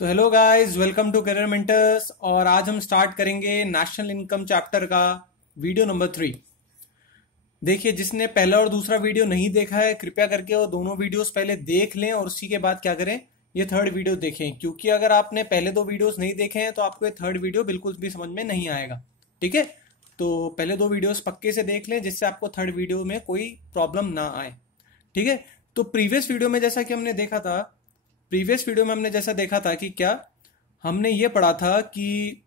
तो hello guys, welcome to Career Mentors. और आज हम स्टार्ट करेंगे नेशनल इनकम चैप्टर का वीडियो नंबर 3। देखिए, जिसने पहला और दूसरा वीडियो नहीं देखा है कृपया करके वो दोनों वीडियोस पहले देख लें और उसी के बाद क्या करें, ये थर्ड वीडियो देखें। क्योंकि अगर आपने पहले दो वीडियोस नहीं देखे हैं तो आपको ये थर्ड वीडियो बिल्कुल भी समझ में नहीं आएगा। ठीक है, तो पहले दो वीडियोस पक्के से देख लें जिससे आपको थर्ड वीडियो में कोई प्रॉब्लम ना आए। ठीक है, तो प्रीवियस वीडियो में जैसा कि हमने देखा था, कि क्या हमने ये पढ़ा था कि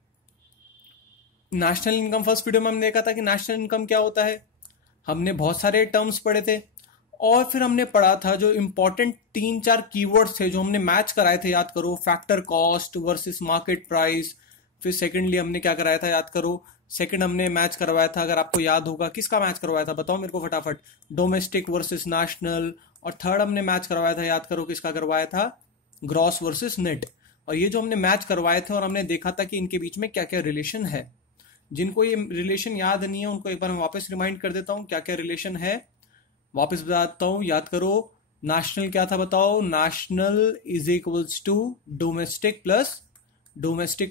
नेशनल इनकम, फर्स्ट वीडियो में हमने देखा था कि नेशनल इनकम क्या होता है। हमने बहुत सारे टर्म्स पढ़े थे और फिर हमने पढ़ा था जो इंपॉर्टेंट 3-4 कीवर्ड्स थे जो हमने मैच कराए थे, याद करो, factor cost versus market price. फिर सेकेंडली हमने क्या कराया था, याद करो, सेकंड हमने मैच करवाया था, अगर आपको याद होगा किसका मैच करवाया था बताओ मेरे को फटाफट, डोमेस्टिक वर्सेस नेशनल। और थर्ड हमने मैच करवाया था, याद करो किसका करवाया था, ग्रॉस वर्सेस नेट। और ये जो हमने मैच करवाए थे और हमने देखा था कि इनके बीच में क्या क्या रिलेशन है। जिनको ये रिलेशन याद नहीं है उनको एक बार मैं वापस रिमाइंड कर देता हूँ क्या क्या रिलेशन है, वापस बताता हूँ, याद करो। नेशनल क्या था बताओ, national is equals to domestic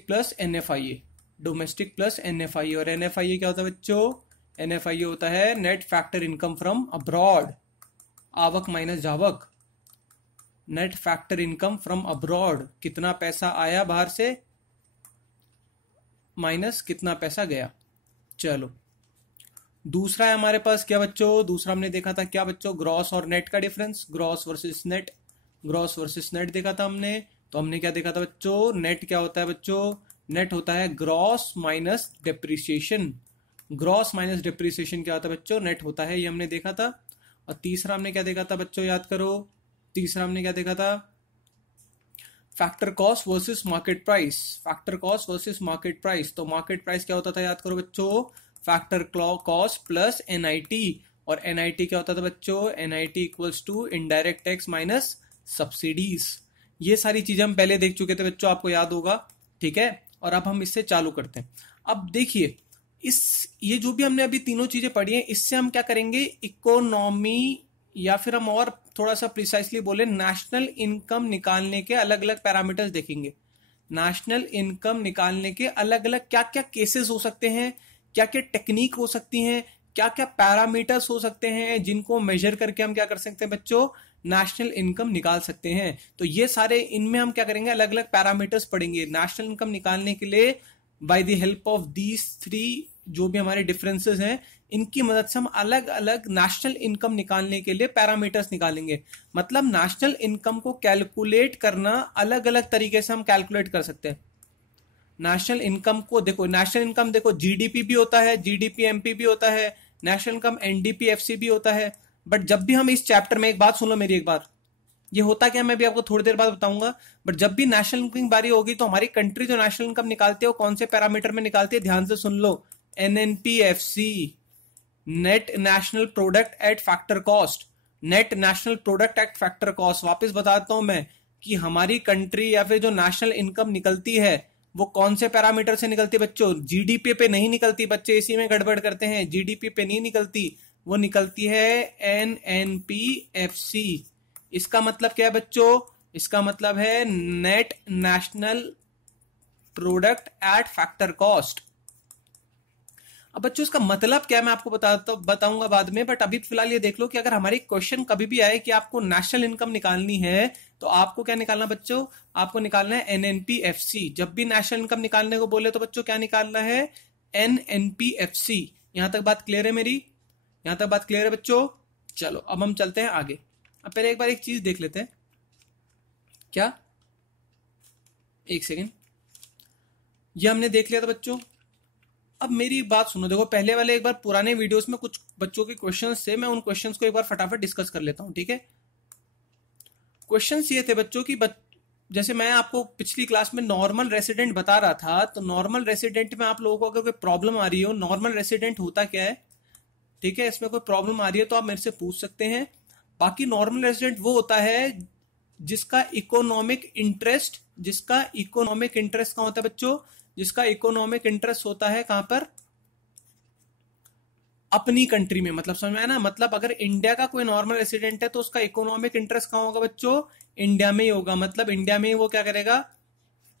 plus NFIA, domestic plus NFIA. और एनएफआईए क्या होता है बच्चों, एनएफआईए होता है net factor income from abroad, आवक माइनस जावक। Net factor income from abroad, कितना पैसा आया बाहर से माइनस कितना पैसा गया। चलो, दूसरा है हमारे पास क्या बच्चों, दूसरा हमने देखा था क्या बच्चों, ग्रॉस और नेट का डिफरेंस, ग्रॉस वर्सेस नेट देखा था हमने। तो हमने क्या देखा था बच्चों, नेट क्या होता है बच्चों, नेट होता है gross minus depreciation. Gross minus depreciation क्या होता है बच्चों, नेट होता है, ये हमने देखा था। और तीसरा हमने क्या देखा था बच्चों, याद करो, तीसरा हमने क्या देखा था, factor cost versus market price. Factor cost versus market price, तो मार्केट प्राइस क्या होता था, याद करो बच्चों, फैक्टर कॉस्ट प्लस एनआईटी। और एनआईटी क्या होता था बच्चों, NIT equals to indirect tax minus subsidies. ये सारी चीजें हम पहले देख चुके थे बच्चों, आपको याद होगा। ठीक है, और अब हम इससे चालू करते हैं। अब देखिए, ये जो भी हमने अभी तीनों चीजें पढ़ी हैं इससे हम क्या करेंगे, इकोनॉमी, या फिर हम और थोड़ा सा प्रिसाइसली बोले नेशनल इनकम निकालने के अलग अलग पैरामीटर्स देखेंगे। नेशनल इनकम निकालने के अलग अलग क्या क्या केसेस हो सकते हैं, क्या क्या टेक्निक हो सकती हैं, क्या क्या पैरामीटर्स हो सकते हैं जिनको मेजर करके हम क्या कर सकते हैं बच्चों, नेशनल इनकम निकाल सकते हैं। तो ये सारे, इनमें हम क्या करेंगे, अलग अलग पैरामीटर्स पढ़ेंगे नेशनल इनकम निकालने के लिए। By the help of these 3 जो भी हमारे डिफरेंसेस हैं, इनकी मदद से हम अलग अलग नेशनल इनकम निकालने के लिए पैरामीटर्स निकालेंगे। मतलब नेशनल इनकम को कैलकुलेट करना अलग अलग तरीके से हम कैलकुलेट कर सकते हैं। नेशनल इनकम को देखो, नेशनल इनकम देखो, जीडीपी भी होता है, जीडीपी एमपी भी होता है, नेशनल इनकम एनडीपी एफसी भी होता है। बट जब भी हम इस चैप्टर में, एक बात सुन लो मेरी, एक बार, ये होता क्या मैं भी आपको थोड़ी देर बाद बताऊंगा। बट जब भी नेशनल इनकम की बारी होगी तो हमारी कंट्री जो नेशनल इनकम निकालती है वो कौन से पैरामीटर में निकालती है, ध्यान से सुन लो, NNPFC, net national product at factor cost. Net national product at factor cost, वापस बताता हूं मैं कि हमारी कंट्री या फिर जो नेशनल इनकम निकलती है वो कौन से पैरामीटर से निकलती है बच्चों, जीडीपी पे नहीं निकलती, बच्चे इसी में गड़बड़ करते हैं, जीडीपी पे नहीं निकलती, वो निकलती है एनएनपीएफसी। इसका मतलब क्या है बच्चों, इसका मतलब है net national product at factor cost. अब बच्चों इसका मतलब क्या है मैं आपको बताऊंगा बाद में, बट अभी फिलहाल ये देख लो कि अगर हमारी क्वेश्चन कभी भी आए कि आपको नेशनल इनकम निकालनी है तो आपको क्या निकालना बच्चों, आपको निकालना है एनएनपीएफसी। जब भी नेशनल इनकम निकालने को बोले तो बच्चों क्या निकालना है, एनएनपीएफसी। यहां तक बात क्लियर है मेरी, यहां तक बात क्लियर है बच्चों। चलो अब हम चलते हैं आगे। अब पहले एक बार एक चीज देख लेते हैं, क्या, एक सेकेंड, ये हमने देख लिया था बच्चों। अब मेरी बात सुनो, देखो पहले वाले एक बार पुराने वीडियोस में कुछ बच्चों के क्वेश्चंस थे, मैं उन क्वेश्चंस को एक बार फटाफट डिस्कस कर लेता हूं। ठीक है, क्वेश्चंस ये थे बच्चों की जैसे मैं आपको पिछली क्लास में नॉर्मल रेसिडेंट बता रहा था, तो नॉर्मल रेसिडेंट में आप लोगों को अगर कोई प्रॉब्लम आ रही हो, नॉर्मल रेसिडेंट होता क्या है, ठीक है, इसमें कोई प्रॉब्लम आ रही है तो आप मेरे से पूछ सकते हैं। बाकी नॉर्मल रेसिडेंट वो होता है जिसका इकोनॉमिक इंटरेस्ट, कहाँ होता है बच्चों, जिसका इकोनॉमिक इंटरेस्ट होता है कहां पर, अपनी कंट्री में। मतलब समझ में आया ना, मतलब अगर इंडिया का कोई नॉर्मल रेसिडेंट है तो उसका इकोनॉमिक इंटरेस्ट कहां होगा बच्चों, इंडिया में ही होगा। मतलब इंडिया में ही वो क्या करेगा,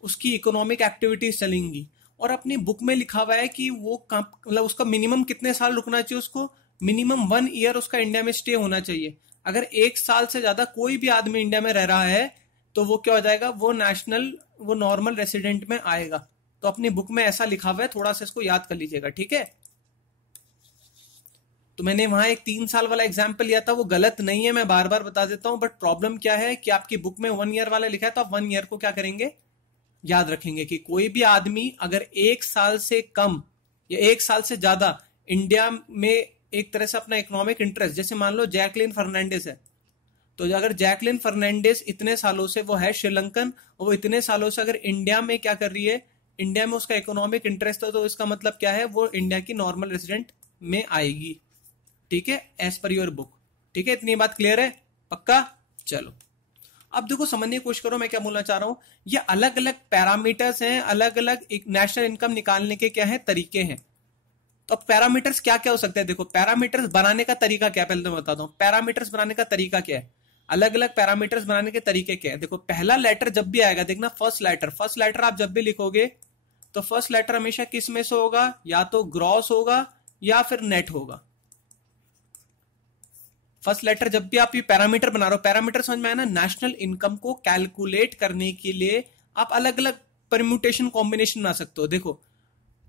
उसकी इकोनॉमिक एक्टिविटीज चलेंगी, और अपनी बुक में लिखा हुआ है कि वो मतलब उसका मिनिमम कितने साल रुकना चाहिए, उसको मिनिमम 1 ईयर उसका इंडिया में स्टे होना चाहिए। अगर 1 साल से ज्यादा कोई भी आदमी इंडिया में रह रहा है तो वो क्या हो जाएगा, वो नॉर्मल रेसिडेंट में आएगा। तो अपनी बुक में ऐसा लिखा हुआ है, थोड़ा सा इसको याद कर लीजिएगा, ठीक है। तो मैंने वहां एक 3 साल वाला एग्जाम्पल लिया था, वो गलत नहीं है, मैं बार बार बता देता हूं, बट प्रॉब्लम क्या है कि आपकी बुक में 1 ईयर वाला लिखा है, तो आप 1 ईयर को क्या करेंगे, याद रखेंगे कि कोई भी आदमी अगर 1 साल से कम या 1 साल से ज्यादा इंडिया में एक तरह से अपना इकोनॉमिक इंटरेस्ट, जैसे मान लो जैकलिन फर्नांडिस है, तो अगर जैकलिन फर्नांडिस इतने सालों से, वो है श्रीलंकन, और वो इतने सालों से अगर इंडिया में क्या कर रही है, इंडिया में उसका इकोनॉमिक इंटरेस्ट है, तो इसका मतलब क्या है, वो इंडिया की नॉर्मल रेसिडेंट में आएगी, ठीक है, एज पर योर बुक। ठीक है, इतनी बात क्लियर है, पक्का। चलो अब देखो, समझने की कोशिश करो मैं क्या बोलना चाह रहा हूं। ये अलग अलग पैरामीटर्स हैं, अलग अलग एक नेशनल इनकम निकालने के क्या है, तरीके हैं। तो अब पैरामीटर्स क्या क्या हो सकते हैं, देखो पैरामीटर्स बनाने का तरीका क्या है, पहले तो बताता हूं पैरामीटर्स बनाने का तरीका क्या है। अलग अलग पैरामीटर्स बनाने के तरीके क्या है, देखो पहला लेटर जब भी आएगा, देखना फर्स्ट लेटर आप जब भी लिखोगे तो फर्स्ट लेटर हमेशा किस में से होगा, या तो ग्रॉस होगा या फिर नेट होगा। फर्स्ट लेटर जब भी आप ये पैरामीटर बना रहे हो, पैरामीटर समझ में आया ना, नेशनल इनकम को कैलकुलेट करने के लिए आप अलग अलग परम्यूटेशन कॉम्बिनेशन बना सकते हो। देखो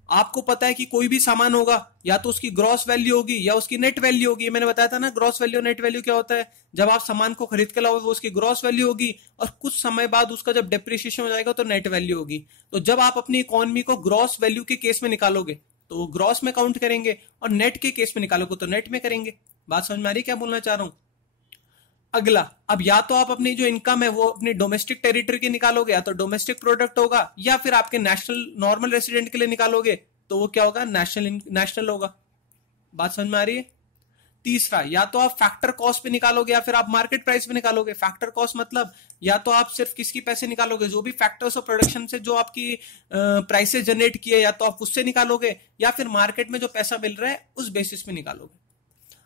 आपको पता है कि कोई भी सामान होगा, या तो उसकी ग्रॉस वैल्यू होगी या उसकी नेट वैल्यू होगी। मैंने बताया था ना ग्रॉस वैल्यू नेट वैल्यू क्या होता है, जब आप सामान को खरीद के लाओगे वो उसकी ग्रॉस वैल्यू होगी, और कुछ समय बाद उसका जब डेप्रिसिएशन हो जाएगा तो नेट वैल्यू होगी। तो जब आप अपनी इकोनॉमी को ग्रॉस वैल्यू के केस में निकालोगे तो वो ग्रॉस में काउंट करेंगे, और नेट के केस में निकालोगे तो नेट में करेंगे। बात समझ में आ रही क्या बोलना चाह रहा हूं। अगला, अब या तो आप अपनी जो इनकम है वो अपनी डोमेस्टिक टेरिटरी की निकालोगे, या तो डोमेस्टिक प्रोडक्ट होगा, या फिर आपके नेशनल नॉर्मल रेसिडेंट के लिए निकालोगे तो वो क्या होगा, नेशनल होगा। बात समझ में आ रही है। तीसरा, या तो आप फैक्टर कॉस्ट पे निकालोगे या फिर आप मार्केट प्राइस पे निकालोगे। फैक्टर कॉस्ट मतलब या तो आप सिर्फ किसकी पैसे निकालोगे, जो भी फैक्टर्स ऑफ प्रोडक्शन से जो आपकी प्राइसेस जनरेट किए, या तो आप उससे निकालोगे, या फिर मार्केट में जो पैसा मिल रहा है उस बेसिस पे निकालोगे।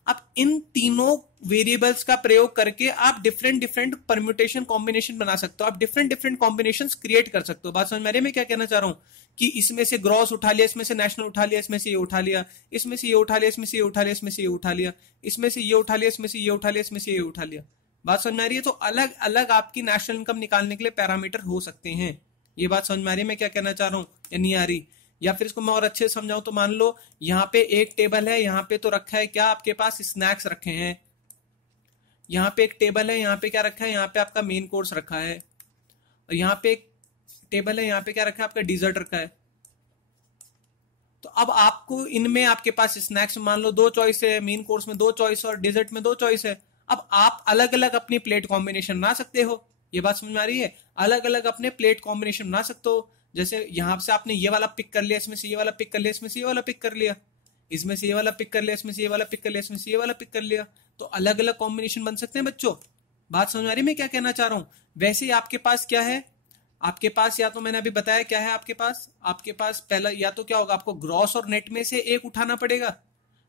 अब इन तीनों वेरिएबल्स का प्रयोग करके आप डिफरेंट डिफरेंट परम्यूटेशन कॉम्बिनेशन बना सकते हो, आप डिफरेंट डिफरेंट कॉम्बिनेशंस क्रिएट कर सकते हो। बात समझ में आ रही है मैं क्या कहना चाह रहा हूं, कि इसमें से ग्रॉस उठा लिया, इसमें से नेशनल उठा लिया, इसमें से ये उठा लिया, इसमें से ये उठा लिया, इसमें से ये उठा लिया, इसमें से ये उठा लिया, इसमें से ये उठा लिया, इसमें से ये उठा लिया, इसमें से ये उठा लिया। बात समझ में आ रही है। तो अलग अलग आपकी नेशनल इनकम निकालने के लिए पैरामीटर हो सकते हैं। ये बात समझ में आ रही है मैं क्या कहना चाह रहा हूं या नहीं आ रही। या फिर इसको मैं और अच्छे से समझाऊं तो मान लो यहाँ पे एक टेबल है, यहाँ पे तो रखा है क्या, आपके पास स्नैक्स रखे हैं। यहाँ पे एक टेबल है, यहाँ पे क्या रखा है, यहाँ पे आपका मेन कोर्स रखा है। और यहाँ पे एक टेबल है, यहाँ पे क्या रखा है, आपका डिजर्ट रखा है। तो अब आपको इनमें आपके पास स्नैक्स मान लो 2 चॉइस है, मेन कोर्स में 2 चॉइस और डिजर्ट में 2 चॉइस है। अब आप अलग अलग अपनी प्लेट कॉम्बिनेशन बना सकते हो। ये बात समझ में आ रही है। अलग अलग अपने प्लेट कॉम्बिनेशन बना सकते हो। जैसे यहां से आपने ये वाला पिक कर लिया, इसमें से ये वाला पिक कर लिया, इसमें से ये वाला पिक कर लिया, इसमें से ये वाला पिक कर लिया, इसमें से ये वाला पिक कर लिया, इसमें से ये वाला पिक कर लिया। तो अलग अलग कॉम्बिनेशन बन सकते हैं बच्चों। बात समझ में आ रही है मैं क्या कहना चाह रहा हूं। वैसे ही आपके पास क्या है, आपके पास या तो मैंने अभी बताया क्या है, आपके पास पहला या तो क्या होगा, आपको ग्रॉस और नेट में से एक उठाना पड़ेगा,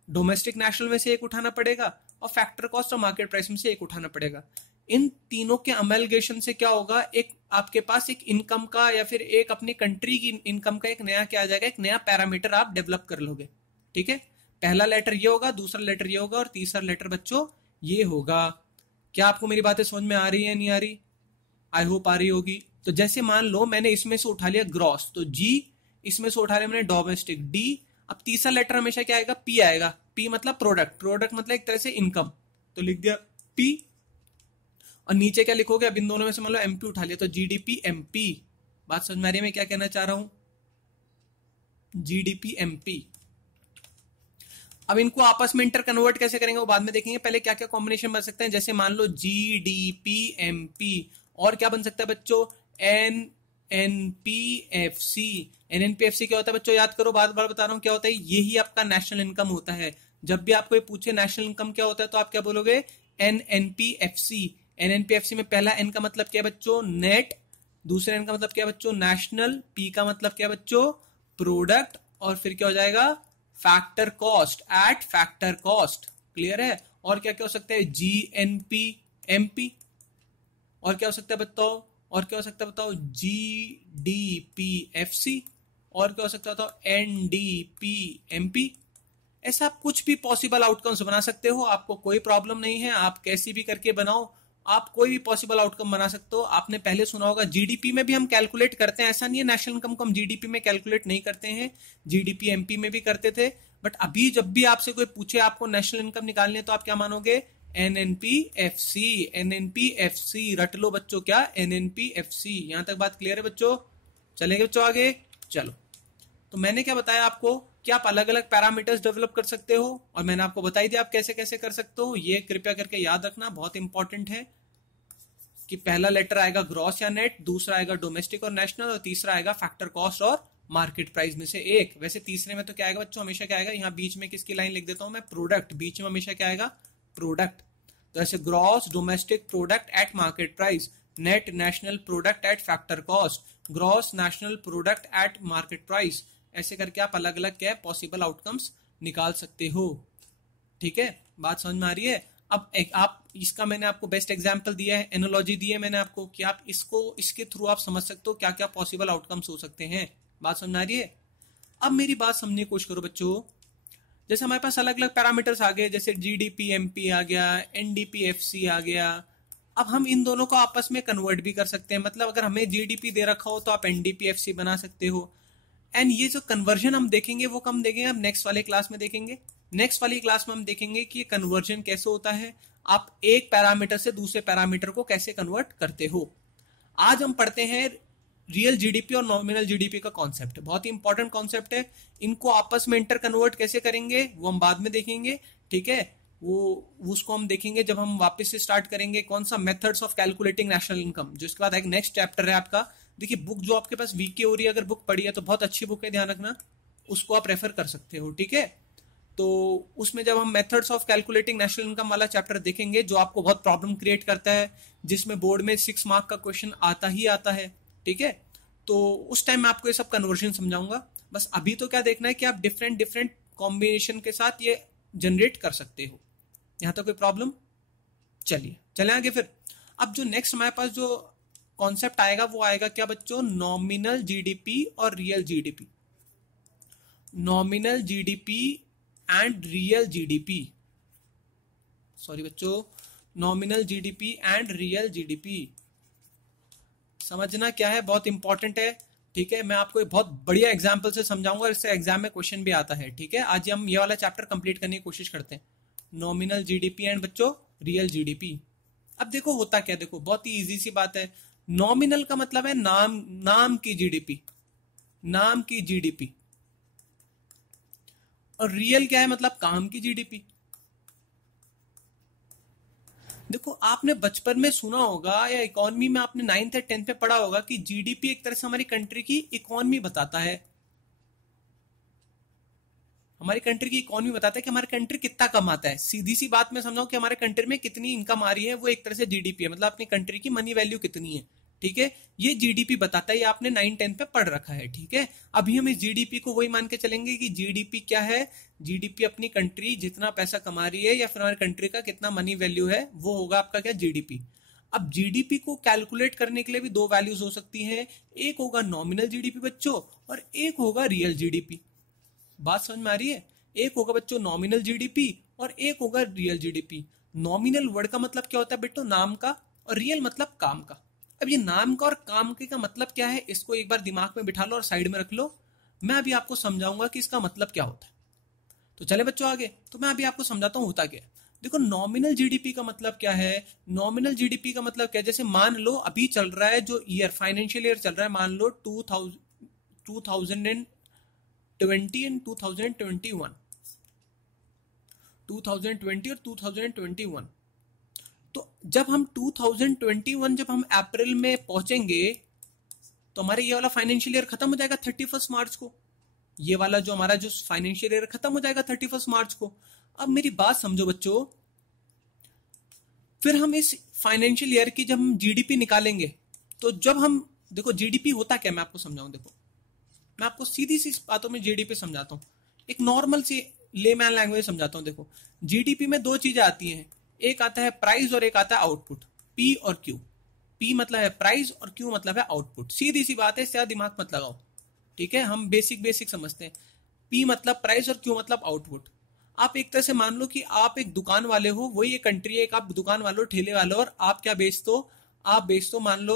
डोमेस्टिक नेशनल में से एक उठाना पड़ेगा, और फैक्टर कॉस्ट और मार्केट प्राइस में से एक उठाना पड़ेगा। इन तीनों के अमेलगेशन से क्या होगा, एक आपके पास एक इनकम का या फिर एक अपनी कंट्री की इनकम का एक नया क्या आ जाएगा, एक नया पैरामीटर आप डेवलप कर लोगे। ठीक है, पहला लेटर ये होगा, दूसरा लेटर ये होगा, और तीसरा लेटर बच्चों ये होगा। क्या आपको मेरी बातें समझ में आ रही है नहीं आ रही, आई होप आ रही होगी। तो जैसे मान लो मैंने इसमें से उठा लिया ग्रॉस, तो जी, इसमें से उठा लिया मैंने डोमेस्टिक, डी। अब तीसरा लेटर हमेशा क्या आएगा, पी आएगा। पी मतलब प्रोडक्ट मतलब एक तरह से इनकम, तो लिख दिया पी। और नीचे क्या लिखोगे, अब इन दोनों में से मान लो एमपी उठा लिया, तो जीडीपी एमपी। बात समझ में आ रही है मैं क्या कहना चाह रहा हूं, जीडीपी एमपी। अब इनको आपस में इंटर कन्वर्ट कैसे करेंगे वो बाद में देखेंगे, पहले क्या क्या कॉम्बिनेशन बन सकते हैं। जैसे मान लो जीडीपी एमपी, और क्या बन सकता है बच्चों, एनएनपीएफसी। एनएनपीएफसी क्या होता है बच्चों, याद करो, बार बार बता रहा हूं क्या होता है, यही आपका नेशनल इनकम होता है। जब भी आपको पूछे नेशनल इनकम क्या होता है तो आप क्या बोलोगे, एनएनपीएफसी। एनएनपीएफसी में पहला एन का मतलब क्या है बच्चों, नेट। दूसरे एन का मतलब क्या है बच्चों, नेशनल। पी का मतलब क्या है बच्चों, प्रोडक्ट। और फिर क्या हो जाएगा, factor cost, eight factor cost. Clear है। और क्या क्या हो सकता है, जीएनपी एमपी। और क्या हो सकता है बताओ, और क्या हो सकता है बताओ, GDPFC, और क्या हो सकता है बताओ, NDPMP। ऐसा आप कुछ भी पॉसिबल आउटकम्स बना सकते हो, आपको कोई प्रॉब्लम नहीं है, आप कैसी भी करके बनाओ, आप कोई भी पॉसिबल आउटकम बना सकते हो। आपने पहले सुना होगा जीडीपी में भी हम कैलकुलेट करते हैं, ऐसा नहीं है नेशनल इनकम को हम जीडीपी में कैलकुलेट नहीं करते हैं, जीडीपी एमपी में भी करते थे। बट अभी जब भी आपसे कोई पूछे आपको नेशनल इनकम निकालनी है तो आप क्या मानोगे, NNPFC, NNPFC रट लो बच्चों, क्या NNPFC। यहां तक बात क्लियर है बच्चों? चलेंगे बच्चों आगे, चलो। तो मैंने क्या बताया आपको कि आप अलग अलग पैरामीटर्स डेवलप कर सकते हो, और मैंने आपको बताई दिया आप कैसे कैसे कर सकते हो। ये कृपया करके याद रखना, बहुत इंपॉर्टेंट है कि पहला लेटर आएगा ग्रॉस या नेट, दूसरा आएगा डोमेस्टिक और नेशनल, और तीसरा आएगा फैक्टर कॉस्ट और मार्केट प्राइस में से एक। वैसे तीसरे में तो क्या आएगा बच्चों, हमेशा क्या आएगा, यहाँ बीच में किसकी लाइन लिख देता हूं मैं, प्रोडक्ट, बीच में हमेशा क्या आएगा, प्रोडक्ट। तो ऐसे gross domestic product at market price, net national product at factor cost, gross national product eight market price. ऐसे करके आप अलग अलग क्या पॉसिबल आउटकम्स निकाल सकते हो। ठीक है, बात समझ में आ रही है? अब आप इसका मैंने आपको बेस्ट एग्जांपल दिया है, एनालॉजी दी है मैंने आपको कि आप इसके थ्रू आप समझ सकते हो क्या क्या पॉसिबल आउटकम्स हो सकते हैं। बात समझ में आ रही है? अब मेरी बात समझने की कोशिश करो बच्चों। जैसे हमारे पास अलग अलग पैरामीटर्स आ गए, जैसे GDPMP आ गया, NDPFC आ गया। अब हम इन दोनों को आपस में कन्वर्ट भी कर सकते हैं, मतलब अगर हमें GDP दे रखा हो तो आप NDPFC बना सकते हो। एंड ये जो कन्वर्जन हम देखेंगे वो कम देखेंगे, अब नेक्स्ट वाले क्लास में देखेंगे। नेक्स्ट वाली क्लास में हम देखेंगे कि कन्वर्जन कैसे होता है, आप एक पैरामीटर से दूसरे पैरामीटर को कैसे कन्वर्ट करते हो। आज हम पढ़ते हैं रियल जीडीपी और नॉमिनल जीडीपी का कॉन्सेप्ट, बहुत ही इंपॉर्टेंट कॉन्सेप्ट है। इनको आपस में इंटर कन्वर्ट कैसे करेंगे वो हम बाद में देखेंगे, ठीक है। वो उसको हम देखेंगे जब हम वापस से स्टार्ट करेंगे कौन सा methods of calculating national income, जो इसके बाद एक नेक्स्ट चैप्टर है आपका। देखिए बुक जो आपके पास वीके हो रही है, अगर बुक पढ़ी है तो बहुत अच्छी बुक है, ध्यान रखना, उसको आप रेफर कर सकते हो, ठीक है। तो उसमें जब हम methods of calculating national income वाला चैप्टर देखेंगे, जो आपको बहुत प्रॉब्लम क्रिएट करता है, जिसमें बोर्ड में 6 मार्क का क्वेश्चन आता ही आता है, ठीक है। तो उस टाइम मैं आपको ये सब कन्वर्जन समझाऊंगा। बस अभी तो क्या देखना है कि आप डिफरेंट डिफरेंट कॉम्बिनेशन के साथ ये जनरेट कर सकते हो। यहां तक कोई प्रॉब्लम? चलिए चले आगे फिर। अब जो नेक्स्ट हमारे पास जो कॉन्सेप्ट आएगा वो आएगा क्या बच्चों, नॉमिनल जीडीपी और real GDP. Nominal GDP and real GDP, sorry बच्चों, nominal GDP and real GDP. समझना क्या है, बहुत इंपॉर्टेंट है, ठीक है। मैं आपको एक बहुत बढ़िया एग्जांपल से समझाऊंगा और इससे एग्जाम में क्वेश्चन भी आता है, ठीक है। आज हम ये वाला चैप्टर कंप्लीट करने की कोशिश करते हैं, नॉमिनल जीडीपी एंड बच्चों रियल जीडीपी। अब देखो होता क्या, देखो बहुत ही इजी सी बात है। नॉमिनल का मतलब है नाम की जीडीपी, नाम की जीडीपी, और रियल क्या है, मतलब काम की जीडीपी। देखो आपने बचपन में सुना होगा या इकोनॉमी में आपने 9th या 10th पे पढ़ा होगा कि जीडीपी एक तरह से हमारी कंट्री की इकोनॉमी बताता है। हमारी कंट्री की इकोनॉमी बताता है कि हमारी कंट्री कितना कमाता है। सीधी सी बात में समझाऊं कि हमारे कंट्री में कितनी इनकम आ रही है, वो एक तरह से जीडीपी है, मतलब अपनी कंट्री की मनी वैल्यू कितनी है, ठीक है। ये जीडीपी बताता है, ये आपने 9-10 पे पढ़ रखा है, ठीक है। अभी हम इस जीडीपी को वही मान के चलेंगे कि जीडीपी क्या है, जीडीपी अपनी कंट्री जितना पैसा कमा रही है या फिर हमारी कंट्री का कितना मनी वैल्यू है, वो होगा आपका क्या, जीडीपी। अब जीडीपी को कैलकुलेट करने के लिए भी दो वैल्यूज हो सकती हैं, एक होगा नॉमिनल जीडीपी बच्चों और एक होगा रियल जीडीपी। बात समझ में आ रही है? एक होगा बच्चों नॉमिनल जीडीपी और एक होगा रियल जीडीपी। नॉमिनल वर्ड का मतलब क्या होता है बेटो, नाम का, और रियल मतलब काम का। अब ये नाम का और काम के का मतलब क्या है, इसको एक बार दिमाग में बिठा लो और साइड में रख लो। मैं अभी आपको समझाऊंगा कि इसका मतलब क्या होता है। तो चले बच्चों आगे, तो मैं अभी आपको समझाता हूं होता क्या है। देखो नॉमिनल जीडीपी का मतलब क्या है, नॉमिनल जीडीपी का मतलब क्या है, जैसे मान लो अभी चल रहा है जो ईयर, फाइनेंशियल ईयर चल रहा है, मान लो 2020 एंड 2021, 2020 और 2021। तो जब हम 2021 जब हम अप्रैल में पहुंचेंगे तो हमारे ये वाला फाइनेंशियल ईयर खत्म हो जाएगा 31 मार्च को। ये वाला जो हमारा जो फाइनेंशियल ईयर खत्म हो जाएगा 31 मार्च को। अब मेरी बात समझो बच्चों, फिर हम इस फाइनेंशियल ईयर की जब हम जीडीपी निकालेंगे, तो जब हम देखो जीडीपी होता क्या, मैं आपको समझाऊं। देखो मैं आपको सीधी सी बातों में जीडीपी समझाता हूं, एक नॉर्मल सी लेमैन लैंग्वेज समझाता हूं। देखो जीडीपी में दो चीजें आती हैं, एक आता है प्राइस और एक आता है आउटपुट, पी और क्यू। P मतलब है प्राइस और Q मतलब है आउटपुट। सीधी सी बात है, इससे दिमाग मत लगाओ, ठीक है, हम बेसिक समझते हैं। P मतलब प्राइस और Q मतलब आउटपुट। आप एक तरह से मान लो कि आप एक दुकान वाले हो, वही एक कंट्री है, एक आप दुकान वाले हो, ठेले वाले हो, और आप क्या बेचते हो, आप बेचते हो, मान लो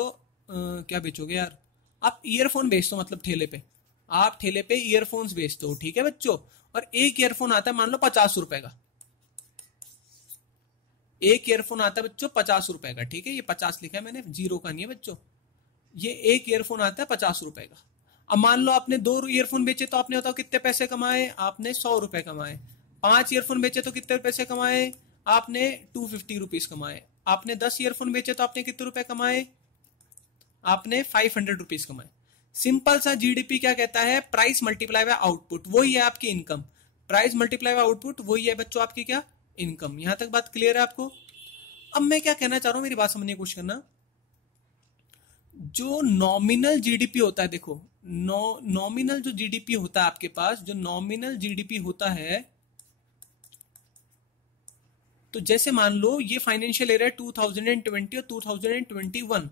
क्या बेचोगे यार, आप ईयरफोन बेचते हो, मतलब ठेले पे, आप ठेले पे ईयरफोन्स बेचते हो, ठीक है बच्चों, और एक ईयरफोन आता है मान लो 50 रुपए का, एक ईयरफोन आता है बच्चों 50 रुपए का, ठीक है, ये 50 लिखा है मैंने, जीरो का नहीं है बच्चों, ये एक ईयरफोन आता है 50 रुपए का। अब मान लो आपने 2 ईयरफोन बेचे, तो आपने बताओ कितने पैसे कमाए, आपने 100 रुपए कमाए। 5 ईयरफोन बेचे तो कितने पैसे कमाए, आपने 250 रुपीज कमाए। आपने 10 ईयरफोन बेचे तो आपने कितने रुपए कमाए, आपने 500 रुपीज कमाए। सिंपल सा जीडीपी क्या कहता है, प्राइस मल्टीप्लाई बाय आउटपुट, वही है आपकी income. Price multiply by output वही है बच्चों आपकी क्या, इनकम। यहां तक बात क्लियर है आपको। अब मैं क्या कहना चाह रहा हूं, मेरी बात समझने की कोशिश करना। जो नॉमिनल जीडीपी होता है, देखो नॉमिनल जो जीडीपी होता है आपके पास, जो नॉमिनल जीडीपी होता है, तो जैसे मान लो ये फाइनेंशियल ईयर है 2020 और 2021।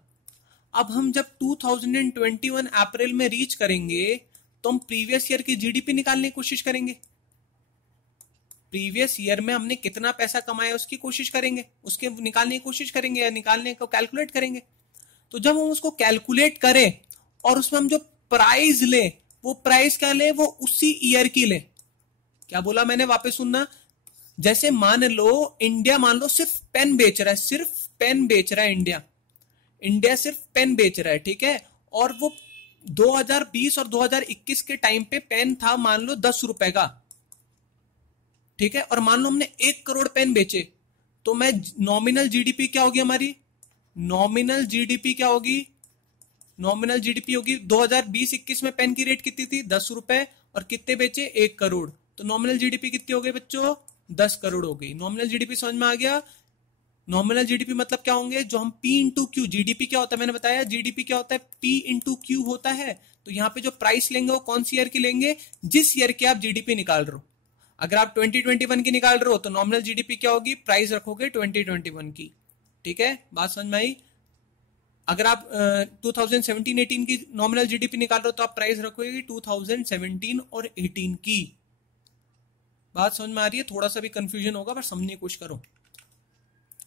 अब हम जब 2021 अप्रैल में रीच करेंगे, तो हम प्रीवियस ईयर की जीडीपी निकालने की कोशिश करेंगे। प्रीवियस ईयर में हमने कितना पैसा कमाया उसकी कोशिश करेंगे, उसके निकालने की कोशिश करेंगे, या निकालने को कैलकुलेट करेंगे। तो जब हम उसको कैलकुलेट करें और उसमें हम जो प्राइस ले, वो प्राइस क्या ले, वो उसी ईयर की ले। क्या बोला मैंने, वापस सुनना। जैसे मान लो इंडिया, मान लो सिर्फ पेन बेच रहा है, सिर्फ पेन बेच रहा है इंडिया, इंडिया सिर्फ पेन बेच रहा है, ठीक है, और वो 2020 और 2021 के टाइम पे पेन था मान लो 10 रुपए का, ठीक है, और मान लो हमने 1 करोड़ पेन बेचे, तो मैं नॉमिनल जीडीपी क्या होगी हमारी, नॉमिनल जीडीपी क्या होगी, नॉमिनल जीडीपी होगी 2020-21 में पेन की रेट कितनी थी, 10 रुपए, और कितने बेचे, 1 करोड़, तो नॉमिनल जीडीपी कितनी हो गई बच्चों, 10 करोड़ हो गई। नॉमिनल जीडीपी समझ में आ गया। नॉमिनल जीडीपी मतलब क्या होंगे, जो हम पी इंटू क्यू, जीडीपी क्या होता है मैंने बताया, जीडीपी क्या होता है, पी इंटू क्यू होता है। तो यहाँ पे जो प्राइस लेंगे वो कौन सी ईयर की लेंगे, जिस ईयर की आप जीडीपी निकाल रहे हो। अगर आप 2021 की निकाल रहे हो तो नॉमिनल जीडीपी क्या होगी, प्राइस रखोगे 2021 की, ठीक है, बात समझ में आई। अगर आप 2017-18 की नॉमिनल जीडीपी निकाल रहे हो तो आप प्राइस रखोगे 2017 और 18 की। बात समझ में आ रही है, थोड़ा सा भी कंफ्यूजन होगा पर समझने की कोशिश करो।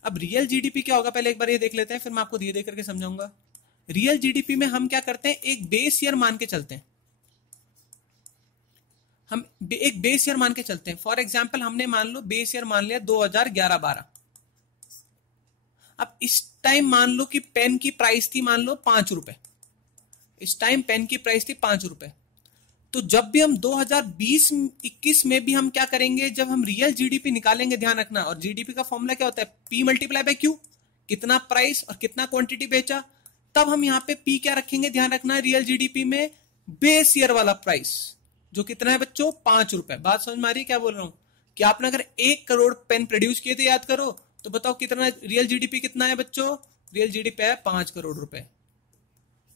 अब रियल जीडीपी क्या होगा पहले एक बार ये देख लेते हैं, फिर मैं आपको धीरे धीरे करके समझाऊंगा। रियल जीडीपी में हम क्या करते हैं, एक बेस ईयर मान के चलते हैं, हम एक बेस ईयर मान के चलते हैं। फॉर एग्जांपल हमने मान लो बेस ईयर मान लिया 2011-12। अब इस टाइम मान लो कि पेन की प्राइस थी मान लो 5 रुपए, इस टाइम पेन की प्राइस थी 5 रुपए। तो जब भी हम 2020-21 में भी हम क्या करेंगे, जब हम रियल जीडीपी निकालेंगे, ध्यान रखना, और जीडीपी का फॉर्मूला क्या होता है, पी मल्टीप्लाई बाय क्यू, कितना प्राइस और कितना क्वांटिटी बेचा। तब हम यहाँ पे पी क्या रखेंगे, ध्यान रखना, रियल जीडीपी में बेस ईयर वाला प्राइस जो कितना है बच्चों, 5 रुपए। बात समझ में आ रही है क्या बोल रहा हूं, कि आपने अगर 1 करोड़ पेन प्रोड्यूस किए थे, याद करो, तो बताओ कितना रियल जीडीपी कितना है बच्चों, रियल जीडीपी है 5 करोड़ रुपए।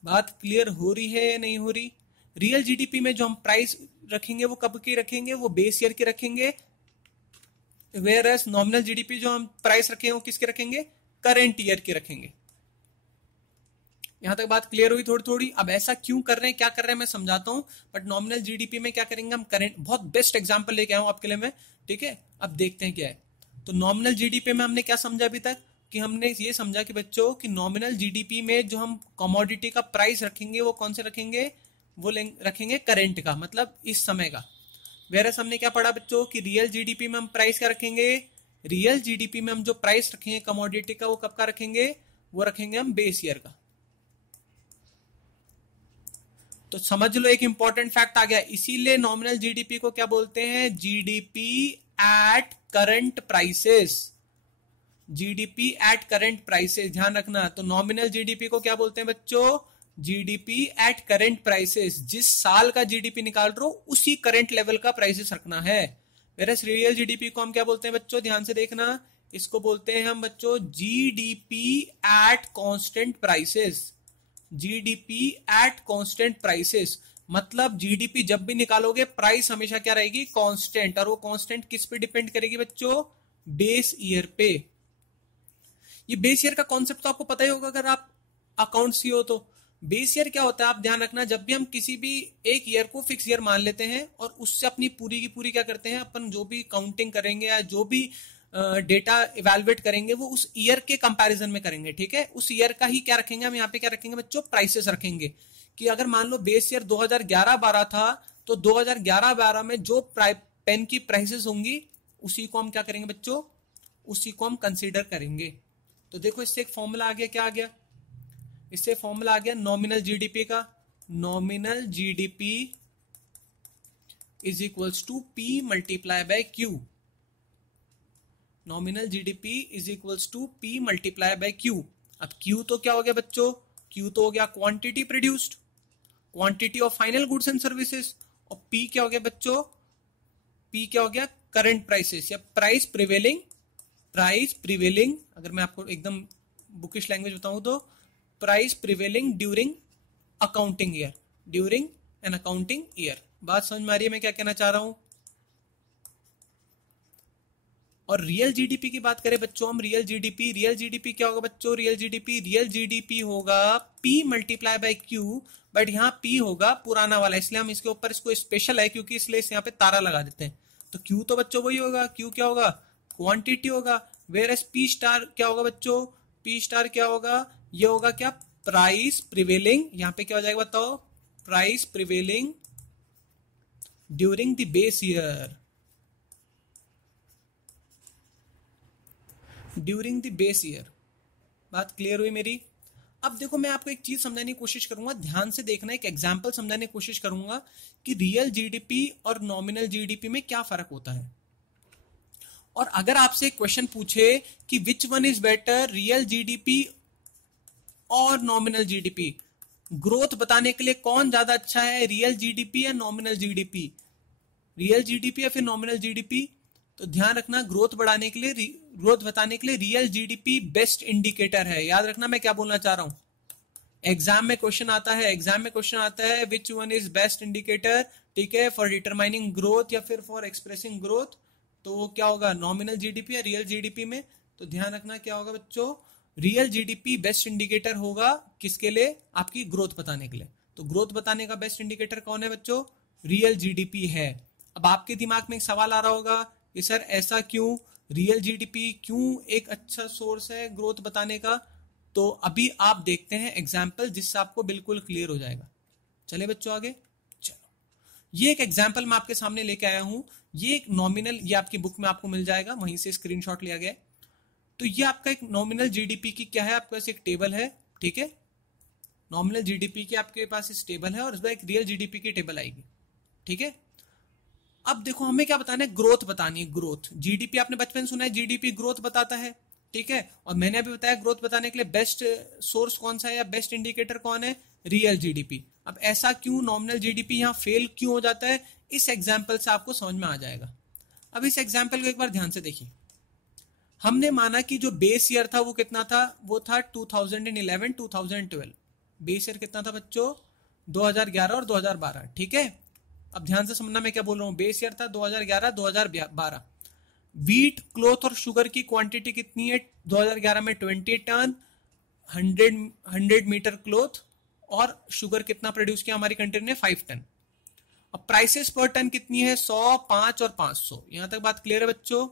बात क्लियर हो रही है या नहीं हो रही। रियल जीडीपी में जो हम प्राइस रखेंगे वो कब की रखेंगे, वो बेस ईयर के रखेंगे। वेयर एज नॉमिनल जीडीपी जो हम प्राइस रखेंगे वो किसके रखेंगे, करंट ईयर के रखेंगे। यहां तक बात क्लियर हुई थोड़ी थोड़ी। अब ऐसा क्यों कर रहे हैं, क्या कर रहे हैं, मैं समझाता हूं। बट नॉमिनल जीडीपी में क्या करेंगे हम, करंट, बहुत बेस्ट एग्जांपल लेके आया हूं आपके लिए मैं, ठीक है। अब देखते हैं क्या है। तो नॉमिनल जीडीपी में हमने क्या समझा अभी तक, कि हमने ये समझा कि बच्चों कि नॉमिनल जीडीपी में जो हम कमोडिटी का प्राइस रखेंगे वो कौन से रखेंगे, वो रखेंगे करंट का, मतलब इस समय का। वेरस हमने क्या पढ़ा बच्चों, कि रियल जीडीपी में हम प्राइस क्या रखेंगे, रियल जीडीपी में हम जो प्राइस रखेंगे कमोडिटी का वो कब का रखेंगे, वो रखेंगे हम बेस ईयर का। तो समझ लो एक इंपॉर्टेंट फैक्ट आ गया, इसीलिए नॉमिनल जीडीपी को क्या बोलते हैं, GDP at current prices, GDP at current prices, ध्यान रखना। तो नॉमिनल जीडीपी को क्या बोलते हैं बच्चों, जीडीपी एट करंट प्राइसेस, जिस साल का जीडीपी निकाल रहे हो उसी करंट लेवल का प्राइसेस रखना है। वेरस रियल जीडीपी को हम क्या बोलते हैं बच्चों, ध्यान से देखना, इसको बोलते हैं हम बच्चों GDP at constant prices, GDP at constant prices. मतलब जीडीपी जब भी निकालोगे प्राइस हमेशा क्या रहेगी, कांस्टेंट, और वो कांस्टेंट किस पे डिपेंड करेगी बच्चों, बेस ईयर पे। ये बेस ईयर का कॉन्सेप्ट तो आपको पता ही होगा, अगर आप अकाउंट सी हो तो बेस ईयर क्या होता है, आप ध्यान रखना, जब भी हम किसी भी एक ईयर को फिक्स ईयर मान लेते हैं और उससे अपनी पूरी की पूरी क्या करते हैं, अपन जो भी काउंटिंग करेंगे या जो भी डेटा इवेलुएट करेंगे वो उस ईयर के कंपैरिजन में करेंगे, ठीक है। उस ईयर का ही क्या रखेंगे हम यहाँ पे, क्या रखेंगे बच्चों, प्राइसेस रखेंगे। कि अगर मान लो बेस ईयर 2011-12 था तो 2011-12 में जो पेन की प्राइसेस होंगी उसी को हम क्या करेंगे बच्चों, उसी को हम कंसीडर करेंगे। तो देखो इससे एक फॉर्मूला आ गया, क्या आ गया, इससे फॉर्मूला आ गया नॉमिनल जीडीपी का। Nominal GDP is equals to P multiply by Q. Nominal GDP is equals to P multiply by Q. अब क्यू तो क्या हो गया बच्चों, क्यू तो हो गया quantity produced, quantity of final goods and services. और पी क्या हो गया बच्चों, पी क्या हो गया, करंट प्राइसेस या प्राइस प्रिवेलिंग। प्राइस प्रिवेलिंग, अगर मैं आपको एकदम बुकिश लैंग्वेज बताऊं तो price prevailing during accounting year, during an accounting year. बात समझ में आ रही है मैं क्या कहना चाह रहा हूं। और रियल जीडीपी की बात करें बच्चों हम, रियल जीडीपी क्या होगा बच्चों, रियल जीडीपी होगा P multiply by Q. But यहाँ पी होगा पुराना वाला, इसलिए हम इसके ऊपर इसको स्पेशल है क्योंकि इसलिए यहाँ पे तारा लगा देते हैं। तो क्यू तो बच्चों वही होगा, क्यू क्या होगा, क्वांटिटी होगा। वेयर एस पी स्टार क्या होगा बच्चों, पी स्टार क्या होगा, ये होगा क्या, प्राइस प्रिवेलिंग। यहाँ पे क्या हो जाएगा बताओ, price prevailing during the base year, during the base year. बात क्लियर हुई मेरी। अब देखो मैं आपको एक चीज समझाने की कोशिश करूंगा, ध्यान से देखना, एक एग्जांपल समझाने की कोशिश करूंगा कि रियल जीडीपी और नॉमिनल जीडीपी में क्या फर्क होता है। और अगर आपसे एक क्वेश्चन पूछे कि which one is better, real GDP और नॉमिनल जीडीपी, ग्रोथ बताने के लिए कौन ज्यादा अच्छा है, रियल जीडीपी या नॉमिनल जीडीपी, रियल जीडीपी या फिर नॉमिनल जीडीपी। तो ध्यान रखना, ग्रोथ बढ़ाने के लिए, ग्रोथ बताने के लिए रियल जीडीपी बेस्ट इंडिकेटर है। याद रखना मैं क्या बोलना चाह रहा हूं। एग्जाम में क्वेश्चन आता है, which one is best indicator, ठीक है, फॉर डिटरमाइनिंग ग्रोथ या फिर फॉर एक्सप्रेसिंग ग्रोथ। तो वो क्या होगा, नॉमिनल जीडीपी या रियल जीडीपी में। तो ध्यान रखना क्या होगा बच्चों, रियल जीडीपी बेस्ट इंडिकेटर होगा किसके लिए, आपकी ग्रोथ बताने के लिए। तो ग्रोथ बताने का बेस्ट इंडिकेटर कौन है बच्चों, रियल जीडीपी है। अब आपके दिमाग में एक सवाल आ रहा होगा कि सर ऐसा क्यों, रियल जीडीपी क्यों एक अच्छा सोर्स है ग्रोथ बताने का। तो अभी आप देखते हैं एग्जाम्पल जिससे आपको बिल्कुल क्लियर हो जाएगा। चले बच्चों आगे, चलो ये एक एग्जाम्पल मैं आपके सामने लेके आया हूं। ये एक नॉमिनल, ये आपकी बुक में आपको मिल जाएगा, वहीं से स्क्रीनशॉट लिया गया है। तो ये आपका एक नॉमिनल जीडीपी की क्या है, आपके पास एक टेबल है, ठीक है, नॉमिनल जीडीपी की आपके पास इस टेबल है और इसमें एक रियल जीडीपी की टेबल आएगी, ठीक है। अब देखो हमें क्या बताना है, ग्रोथ बतानी है, ग्रोथ। जीडीपी आपने बचपन सुना है, जीडीपी ग्रोथ बताता है, ठीक है। और मैंने अभी बताया ग्रोथ बताने के लिए बेस्ट सोर्स कौन सा है या बेस्ट इंडिकेटर कौन है, रियल जीडीपी। अब ऐसा क्यों, नॉमिनल जीडीपी यहां फेल क्यों हो जाता है, इस एग्जाम्पल से आपको समझ में आ जाएगा। अब इस एग्जाम्पल को एक बार ध्यान से देखिए। हमने माना कि जो बेस ईयर था वो कितना था, वो था 2011-2012। बेस ईयर कितना था बच्चों, 2011 और 2012, ठीक है। अब ध्यान से समझना मैं क्या बोल रहा हूं, बेस ईयर था 2011-2012। व्हीट, क्लोथ और शुगर की क्वांटिटी कितनी है 2011 में, 20 टन, 100 मीटर क्लोथ, और शुगर कितना प्रोड्यूस किया हमारी कंट्री ने, 5 टन। अब प्राइसेस पर टन कितनी है, 100, 5 और 500। यहां तक बात क्लियर है बच्चों।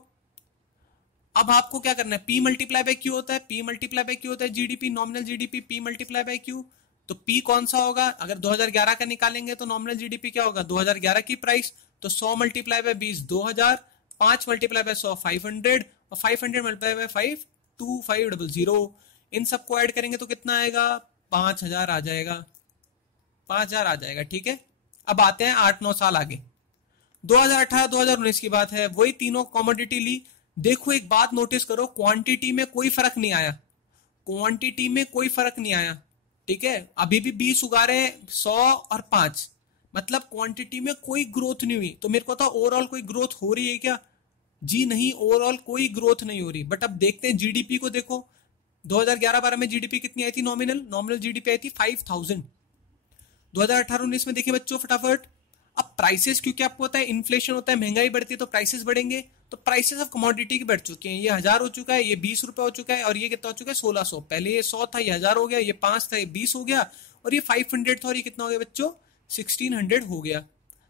अब आपको क्या करना है, पी मल्टीप्लाई बाय क्यू होता है, पी मल्टीप्लाई बाय क्यू होता है GDP, nominal GDP, P multiply by Q. तो पी कौन सा होगा, अगर 2011 का निकालेंगे तो नॉमिनल जीडीपी क्या होगा, 2011 की प्राइस, तो 100 मल्टीप्लाई बाय 20, 2000, 5 मल्टीप्लाई बाय 100, 500, और 500 मल्टीप्लाई बाय 5, 2500। इन सबको ऐड करेंगे तो कितना आएगा, 5000 आ जाएगा, 5000 आ जाएगा, ठीक है। अब आते हैं 8-9 साल आगे, 2018-2019 की बात है, वही तीनों कॉमोडिटी ली। देखो एक बात नोटिस करो, क्वांटिटी में कोई फर्क नहीं आया, क्वांटिटी में कोई फर्क नहीं आया, ठीक है। अभी भी 20 उगा रहे हैं, 100 और 5, मतलब क्वांटिटी में कोई ग्रोथ नहीं हुई। तो मेरे को था ओवरऑल कोई ग्रोथ हो रही है क्या, जी नहीं, ओवरऑल कोई ग्रोथ नहीं हो रही। बट अब देखते हैं जीडीपी को, देखो 2011-12 में जीडीपी कितनी आई थी, नॉमिनल जीडीपी आई थी 5000। 2018-19 में देखिए बच्चों फटाफट। अब प्राइसेस, क्योंकि आपको पता है इन्फ्लेशन होता है, महंगाई बढ़ती है तो प्राइसेस बढ़ेंगे। तो प्राइसेस ऑफ कमोडिटी की बढ़ चुके हैं। ये 1000 हो चुका है, ये 20 रुपए हो चुका है, और ये कितना हो चुका है 1600। पहले ये 100 था, ये 1000 हो गया, ये 5 था, ये 20 हो गया, और ये 500 था, और ये कितना हो गया बच्चों 1600 हो गया।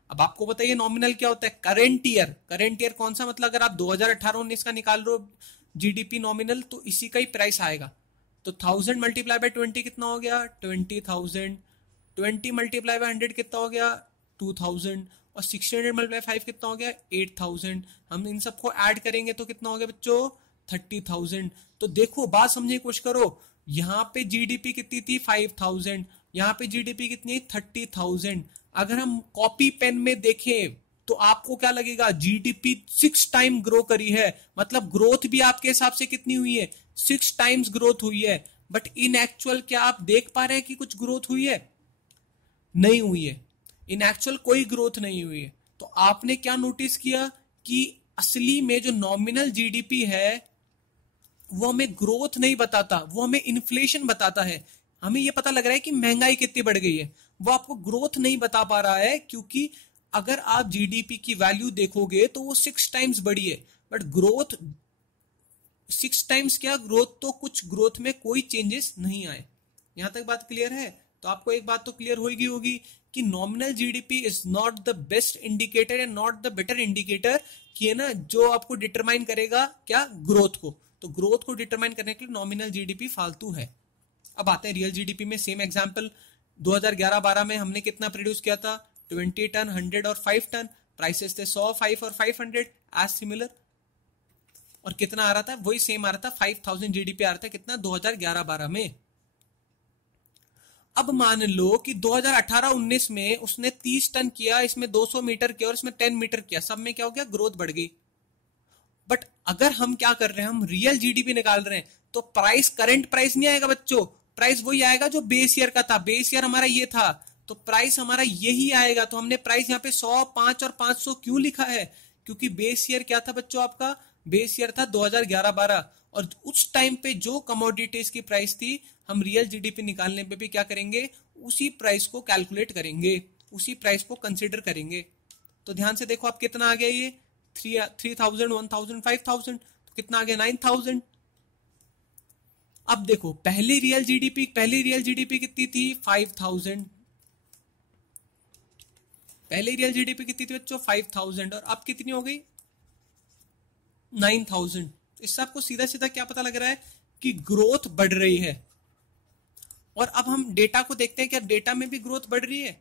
अब आपको बताइए नॉमिनल क्या होता है, करंट ईयर। करंट ईयर कौन सा, मतलब अगर आप 2018-19 का निकाल रहे हो जीडीपी नॉमिनल, तो इसी का ही प्राइस आएगा। तो 1000 मल्टीप्लाई बाय 20 कितना हो गया 20,000, 20 मल्टीप्लाई बाय 100 कितना हो गया 2000, और 1600 मल्टीप्लाई 5 कितना हो गया 8000। हम इन सबको ऐड करेंगे तो कितना हो गया बच्चों 30,000। तो देखो बात समझने की कोशिश करो, यहाँ पे जीडीपी कितनी थी 5000, यहाँ पे जीडीपी कितनी है 30,000। अगर हम कॉपी पेन में देखें तो आपको क्या लगेगा, जीडीपी 6 टाइम ग्रो करी है, मतलब ग्रोथ भी आपके हिसाब से कितनी हुई है 6 टाइम्स ग्रोथ हुई है। बट इन एक्चुअल क्या आप देख पा रहे हैं कि कुछ ग्रोथ हुई है, नहीं हुई है। इन एक्चुअल कोई ग्रोथ नहीं हुई है। तो आपने क्या नोटिस किया कि असली में जो नॉमिनल जीडीपी है वो हमें ग्रोथ नहीं बताता, वो हमें इन्फ्लेशन बताता है। हमें ये पता लग रहा है कि महंगाई कितनी बढ़ गई है, वो आपको ग्रोथ नहीं बता पा रहा है, क्योंकि अगर आप जीडीपी की वैल्यू देखोगे तो वो 6 टाइम्स बढ़ी है, बट ग्रोथ 6 टाइम्स क्या, ग्रोथ तो कुछ ग्रोथ में कोई चेंजेस नहीं आए। यहां तक बात क्लियर है। तो आपको एक बात तो क्लियर होगी कि nominal GDP is not the best indicator and not the better indicator, कि है ना, जो आपको डिटरमाइन करेगा क्या ग्रोथ को। तो ग्रोथ को डिटरमाइन करने के लिए नॉमिनल जीडीपी फालतू है। अब आते हैं रियल जीडीपी में। सेम एग्जांपल 2011-12 में हमने कितना प्रोड्यूस किया था 20 टन, 100 और 5 टन। प्राइसेस थे 100, 5 और 500 एज सिमिलर। और कितना आ रहा था, वही सेम आ रहा था 5000 जीडीपी आ रहा था कितना 2011-12 में। अब मान लो कि 2018-19 में उसने 30 टन किया, इसमें 200 मीटर किया और इसमें 10 मीटर किया, सब में क्या हो गया ग्रोथ बढ़ गई। बट अगर हम क्या कर रहे हैं, हम रियल जीडीपी निकाल रहे हैं, तो प्राइस करंट प्राइस नहीं आएगा बच्चों, प्राइस वही आएगा जो बेस ईयर का था। बेस ईयर हमारा ये था, तो प्राइस हमारा यही आएगा। तो हमने प्राइस यहाँ पे 100, 5 और 500 क्यों लिखा है, क्योंकि बेस ईयर क्या था बच्चों, आपका बेस ईयर था 2011-12, और उस टाइम पे जो कमोडिटीज की प्राइस थी, हम रियल जीडीपी निकालने पे भी क्या करेंगे, उसी प्राइस को कैलकुलेट करेंगे, उसी प्राइस को कंसिडर करेंगे। तो ध्यान से देखो आप कितना आ गया, ये 3000, 1000, 5000, तो कितना आ गया 9000। अब देखो पहली रियल जीडीपी कितनी थी 5000, पहली रियल जीडीपी कितनी थी बच्चों 5000, और अब कितनी हो गई 9000। इससे आपको सीधा सीधा क्या पता लग रहा है कि ग्रोथ बढ़ रही है। और अब हम डेटा को देखते हैं, क्या डेटा में भी ग्रोथ बढ़ रही है।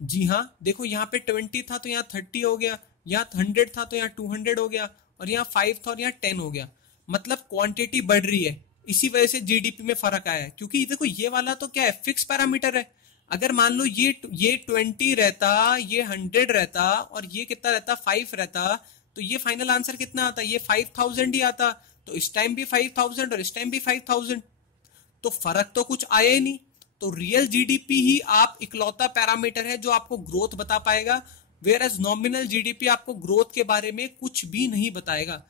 जी हाँ, देखो यहाँ पे 20 था तो यहाँ 30 हो गया, यहाँ 100 था तो यहाँ 200 हो गया, और यहाँ 5 था और यहाँ 10 हो गया। मतलब क्वांटिटी बढ़ रही है, इसी वजह से जीडीपी में फर्क आया है। क्योंकि देखो ये वाला तो क्या है, फिक्स पैरामीटर है। अगर मान लो ये 20 रहता, ये 100 रहता, और ये कितना रहता 5 रहता, तो ये फाइनल आंसर कितना आता, ये 5000 ही आता। तो इस टाइम भी 5000 और इस टाइम भी 5000, तो फर्क तो कुछ आया ही नहीं। तो रियल जीडीपी ही आप इकलौता पैरामीटर है जो आपको ग्रोथ बता पाएगा, वेयर एज नॉमिनल जीडीपी आपको ग्रोथ के बारे में कुछ भी नहीं बताएगा।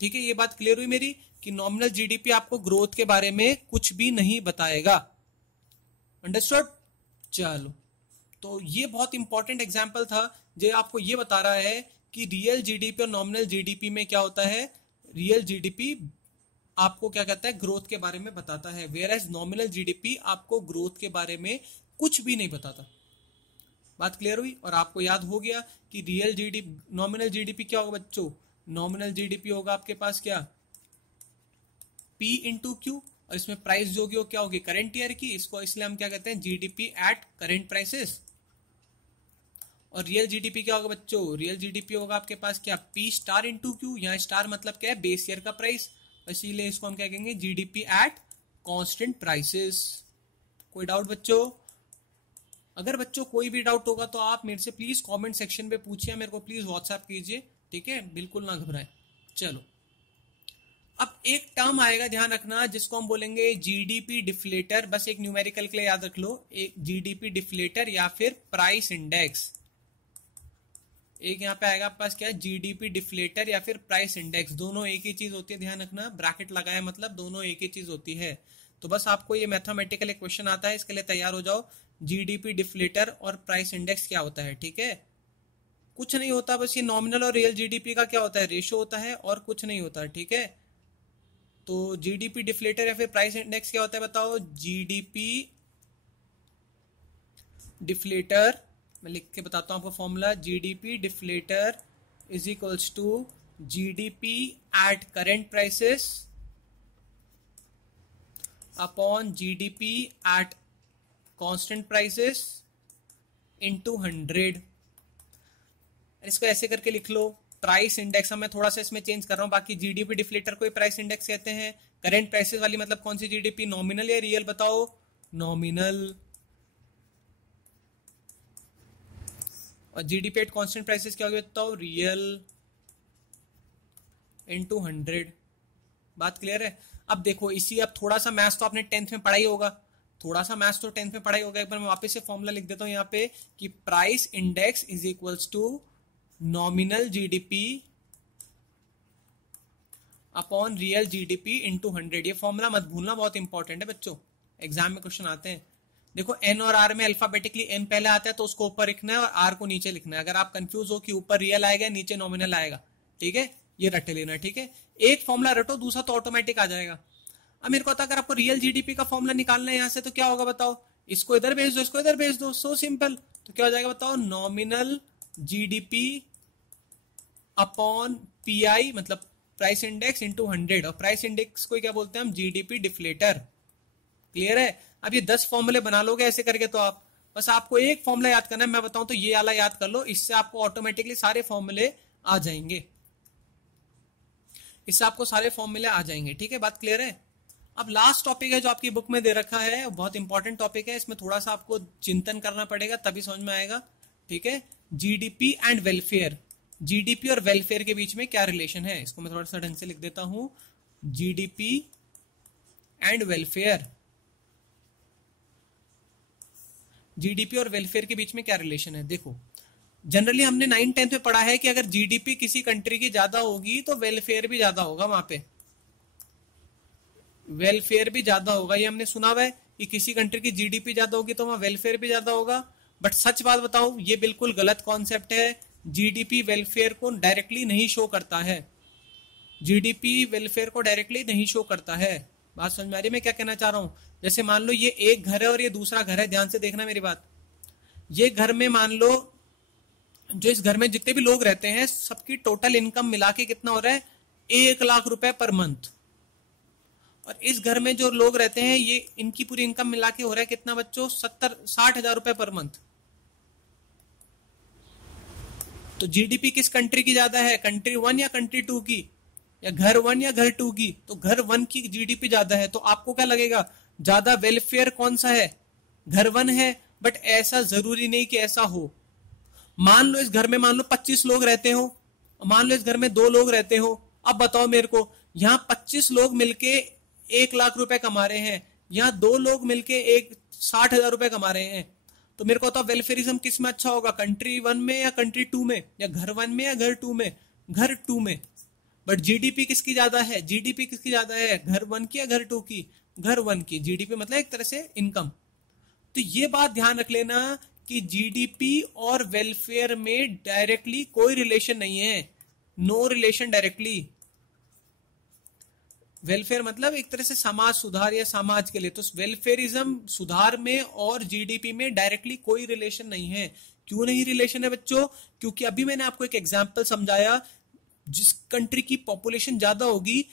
ठीक है, ये बात क्लियर हुई मेरी कि नॉमिनल जीडीपी आपको ग्रोथ के बारे में कुछ भी नहीं बताएगा। अंडरस्टूड। चलो, तो ये बहुत इंपॉर्टेंट एग्जांपल था जो आपको ये बता रहा है कि रियल जीडीपी और नॉमिनल जीडीपी में क्या होता है। रियल जीडीपी आपको क्या कहता है, ग्रोथ के बारे में बताता है, वेयर एज नॉमिनल जीडीपी आपको ग्रोथ के बारे में कुछ भी नहीं बताता। बात क्लियर हुई। और आपको याद हो गया कि रियल जीडीपी, नॉमिनल जीडीपी क्या होगा बच्चों, नॉमिनल जीडीपी होगा आपके पास क्या P इंटू क्यू, और इसमें प्राइस जो होगी वो क्या होगी करंट ईयर की, इसको इसलिए हम क्या कहते हैं जीडीपी एट करंट प्राइसेस। और रियल जीडीपी क्या होगा बच्चों, रियल जीडीपी होगा आपके पास क्या P स्टार इंटू क्यू, यहाँ स्टार मतलब क्या है बेस ईयर का प्राइस, इसीलिए इसको हम क्या कहेंगे जीडीपी एट कांस्टेंट प्राइसेस। कोई डाउट बच्चों? अगर बच्चों कोई भी डाउट होगा तो आप मेरे से प्लीज कमेंट सेक्शन पे पूछिए, मेरे को प्लीज व्हाट्सएप कीजिए, ठीक है, बिल्कुल ना घबराएं। चलो, अब एक टर्म आएगा ध्यान रखना जिसको हम बोलेंगे जीडीपी डिफ्लेटर। बस एक न्यूमेरिकल के लिए याद रख लो, एक जीडीपी डिफ्लेटर या फिर प्राइस इंडेक्स। एक यहाँ पे आएगा पास क्या, जीडीपी डिफ्लेटर या फिर प्राइस इंडेक्स, दोनों एक ही चीज होती है, ध्यान रखना, ब्रैकेट लगाया मतलब दोनों एक ही चीज होती है। तो बस आपको ये मैथमेटिकल एक क्वेश्चन आता है, इसके लिए तैयार हो जाओ। जीडीपी डिफ्लेटर और प्राइस इंडेक्स क्या होता है, ठीक है। कुछ नहीं होता, बस ये नॉमिनल और रियल जीडीपी का क्या होता है, रेशो होता है, और कुछ नहीं होता, ठीक है। तो जीडीपी डिफ्लेटर या फिर प्राइस इंडेक्स क्या होता है बताओ, जीडीपी डिफ्लेटर, मैं लिख के बताता हूं आपको formula, GDP deflator is equals to GDP at current prices upon GDP at constant prices into 100। इसको ऐसे करके लिख लो, प्राइस इंडेक्स, मैं थोड़ा सा इसमें चेंज कर रहा हूं, बाकी जीडीपी डिफ्लेटर को प्राइस इंडेक्स कहते हैं। करेंट प्राइसेस वाली मतलब कौन सी जीडीपी, नॉमिनल या रियल बताओ, नॉमिनल। और जीडीपी एट कांस्टेंट प्राइसेस क्या होगी बताओ, रियल इनटू 100। बात क्लियर है। अब देखो इसी, अब थोड़ा सा मैथ्स तो आपने 10th में पढ़ा ही होगा, थोड़ा सा मैथ्स तो 10th में पढ़ा ही होगा। एक बार मैं वापस से फॉर्मूला लिख देता हूं यहाँ पे कि price index is equals to nominal GDP upon real GDP into 100। ये फॉर्मूला मत भूलना, बहुत इंपॉर्टेंट है बच्चों, एग्जाम में क्वेश्चन आते हैं। देखो एन और आर में अल्फाबेटिकली एन पहले आता है तो उसको ऊपर लिखना है और आर को नीचे लिखना है। अगर आप कंफ्यूज हो कि ऊपर रियल आएगा नीचे नॉमिनल आएगा, ठीक है, ये रट लेना, ठीक है। एक फॉर्मूला रटो, दूसरा तो ऑटोमेटिक आ जाएगा। अब मेरे को आता है अगर आपको रियल जीडीपी का फॉर्मूला निकालना है यहां से, तो क्या होगा बताओ, इसको इधर भेज दो, इसको इधर भेज दो, सो सिंपल। तो क्या हो जाएगा बताओ, नॉमिनल जीडीपी अपॉन पीआई मतलब प्राइस इंडेक्स इनटू 100, और प्राइस इंडेक्स को क्या बोलते हैं हम, जीडीपी डिफ्लेटर। क्लियर है। अब ये 10 फॉर्मूले बना लोगे ऐसे करके, तो आप बस आपको एक फॉर्मूला याद करना है, मैं बताऊं तो ये वाला याद कर लो, इससे आपको ऑटोमेटिकली सारे फॉर्मूले आ जाएंगे, इससे आपको सारे फॉर्मूले आ जाएंगे, ठीक है। बात क्लियर है। अब लास्ट टॉपिक है जो आपकी बुक में दे रखा है, बहुत इंपॉर्टेंट टॉपिक है, इसमें थोड़ा सा आपको चिंतन करना पड़ेगा तभी समझ में आएगा, ठीक है। जीडीपी एंड वेलफेयर, जीडीपी और वेलफेयर के बीच में क्या रिलेशन है, इसको मैं थोड़ा सा ढंग से लिख देता हूं, जीडीपी एंड वेलफेयर, जीडीपी और वेलफेयर के बीच में क्या रिलेशन है। देखो जनरली हमने 9th-10th में पढ़ा है कि अगर जीडीपी किसी कंट्री की ज्यादा होगी तो वेलफेयर भी ज्यादा होगा, वहां पे वेलफेयर भी ज्यादा होगा, ये हमने सुना हुआ है कि किसी कंट्री की जीडीपी ज्यादा होगी तो वहां वेलफेयर भी ज्यादा होगा। बट सच बात बताऊं, ये बिल्कुल गलत कॉन्सेप्ट है। जीडीपी वेलफेयर को डायरेक्टली नहीं शो करता है, जीडीपी वेलफेयर को डायरेक्टली नहीं शो करता है। बात समझ में आ रही है मैं क्या कहना चाह रहा हूं। जैसे मान लो ये एक घर है और ये दूसरा घर है, ध्यान से देखना मेरी बात। ये घर में मान लो जो इस घर में जितने भी लोग रहते हैं सबकी टोटल इनकम मिला के कितना हो रहा है, 1 लाख रुपए पर मंथ। और इस घर में जो लोग रहते हैं ये इनकी पूरी इनकम मिला के हो रहा है कितना बच्चों, 60 हजार रुपए पर मंथ। तो जीडीपी किस कंट्री की ज्यादा है, कंट्री 1 या कंट्री 2 की, या घर 1 या घर 2 की। तो घर 1 की जीडीपी ज्यादा है, तो आपको क्या लगेगा ज्यादा वेलफेयर कौन सा है, घर 1 है। बट ऐसा जरूरी नहीं कि ऐसा हो। मान लो इस घर में मान लो 25 लोग रहते हो, मान लो इस घर में 2 लोग रहते हो। अब बताओ मेरे को, यहां 25 लोग मिलके 1 लाख रुपए कमा रहे हैं, यहां 2 लोग मिलके 60 हजार रुपए कमा रहे हैं। तो मेरे को तो वेलफेयरिज्म किस में अच्छा होगा, कंट्री 1 में या कंट्री 2 में, या घर 1 में या घर 2 में, घर 2 में। बट जीडीपी किसकी ज्यादा है, जीडीपी किसकी ज्यादा है, घर 1 की या घर 2 की, घर 1 की। जीडीपी मतलब एक तरह से इनकम। तो ये बात ध्यान रख लेना कि जीडीपी और वेलफेयर में डायरेक्टली कोई रिलेशन नहीं है, नो रिलेशन डायरेक्टली। वेलफेयर मतलब एक तरह से समाज सुधार या समाज के लिए, तो वेलफेयरिज्म सुधार में और जीडीपी में डायरेक्टली कोई रिलेशन नहीं है। क्यों नहीं रिलेशन है बच्चों, क्योंकि अभी मैंने आपको एक एग्जांपल समझाया, जिस कंट्री की पॉपुलेशन ज्यादा होगी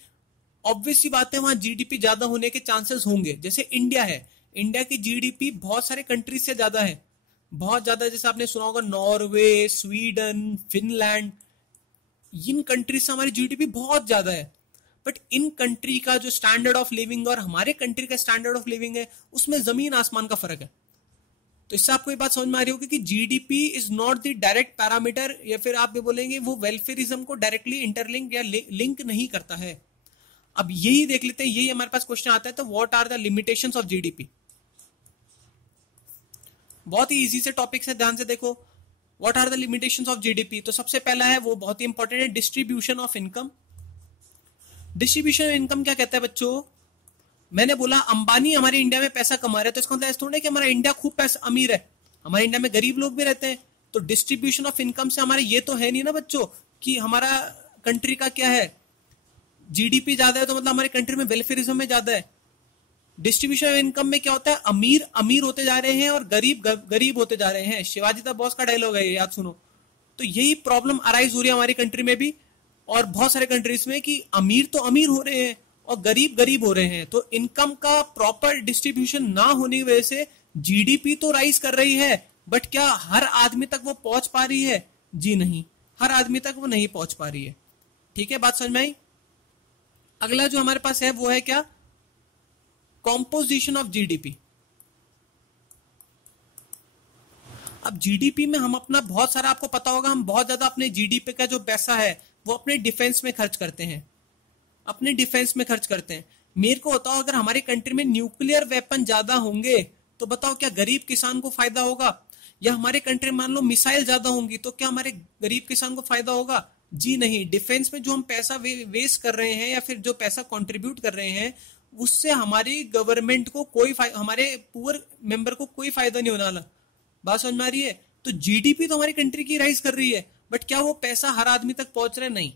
ऑब्वियस सी बात है वहां जीडीपी ज्यादा होने के चांसेस होंगे। जैसे इंडिया है, इंडिया की जीडीपी बहुत सारे कंट्रीज से ज्यादा है, बहुत ज्यादा। जैसे आपने सुना होगा नॉर्वे, स्वीडन, फिनलैंड, इन कंट्रीज से हमारी जीडीपी बहुत ज्यादा है। बट इन कंट्री का जो स्टैंडर्ड ऑफ लिविंग और हमारे कंट्री का स्टैंडर्ड ऑफ लिविंग है उसमें जमीन आसमान का फर्क है। तो इससे आपको ये बात समझ में आ रही होगी कि GDP is not the direct parameter, या फिर आप भी बोलेंगे वो वेलफेयरिज्म को डायरेक्टली इंटरलिंक या लिंक नहीं करता है। अब यही देख लेते हैं, यही हमारे पास क्वेश्चन आता है, तो what are the limitations of GDP. बहुत ही इजी से टॉपिक्स है, ध्यान से देखो। What are the limitations of GDP, तो सबसे पहला है वो बहुत ही इंपॉर्टेंट है, distribution of income. Distribution of income क्या कहता है बच्चों, मैंने बोला अंबानी हमारे इंडिया में पैसा कमा रहे हैं, तो इसका मतलब थोड़ा है कि हमारा इंडिया खूब पैसा अमीर है, हमारे इंडिया में गरीब लोग भी रहते हैं। तो डिस्ट्रीब्यूशन ऑफ इनकम से हमारे ये तो है नहीं ना बच्चों कि हमारा कंट्री का क्या है, जीडीपी ज्यादा है तो मतलब हमारे कंट्री में वेलफेयरिज्म में ज्यादा है। डिस्ट्रीब्यूशन ऑफ इनकम में क्या होता है, अमीर अमीर होते जा रहे हैं और गरीब गरीब होते जा रहे हैं। शिवाजी द बॉस का डायलॉग है, याद सुनो। तो यही प्रॉब्लम अराइज हो रही है हमारी कंट्री में भी और बहुत सारे कंट्रीज में कि अमीर तो अमीर हो रहे हैं और गरीब गरीब हो रहे हैं। तो इनकम का प्रॉपर डिस्ट्रीब्यूशन ना होने की वजह से जीडीपी तो राइज कर रही है, बट क्या हर आदमी तक वो पहुंच पा रही है? जी नहीं, हर आदमी तक वो नहीं पहुंच पा रही है। ठीक है, बात समझ में आई? अगला जो हमारे पास है वो है क्या, कॉम्पोजिशन ऑफ जीडीपी। अब जीडीपी में हम अपना बहुत सारा, आपको पता होगा, हम बहुत ज्यादा अपने जीडीपी का जो पैसा है वो अपने डिफेंस में खर्च करते हैं, अपने डिफेंस में खर्च करते हैं। मेरे को बताओ, अगर हमारी कंट्री में न्यूक्लियर वेपन ज्यादा होंगे तो बताओ क्या गरीब किसान को फायदा होगा? या हमारे कंट्री में मान लो मिसाइल ज्यादा होंगी तो क्या हमारे गरीब किसान को फायदा होगा? जी नहीं। डिफेंस में जो हम पैसा वेस्ट कर रहे हैं या फिर जो पैसा कंट्रीब्यूट कर रहे हैं उससे हमारी गवर्नमेंट को कोई हमारे पुअर मेंबर को कोई फायदा नहीं होने वाला। बात समझ में आ रही है? तो जीडीपी तो हमारी कंट्री की राइज कर रही है, बट क्या वो पैसा हर आदमी तक पहुंच रहा है? नहीं।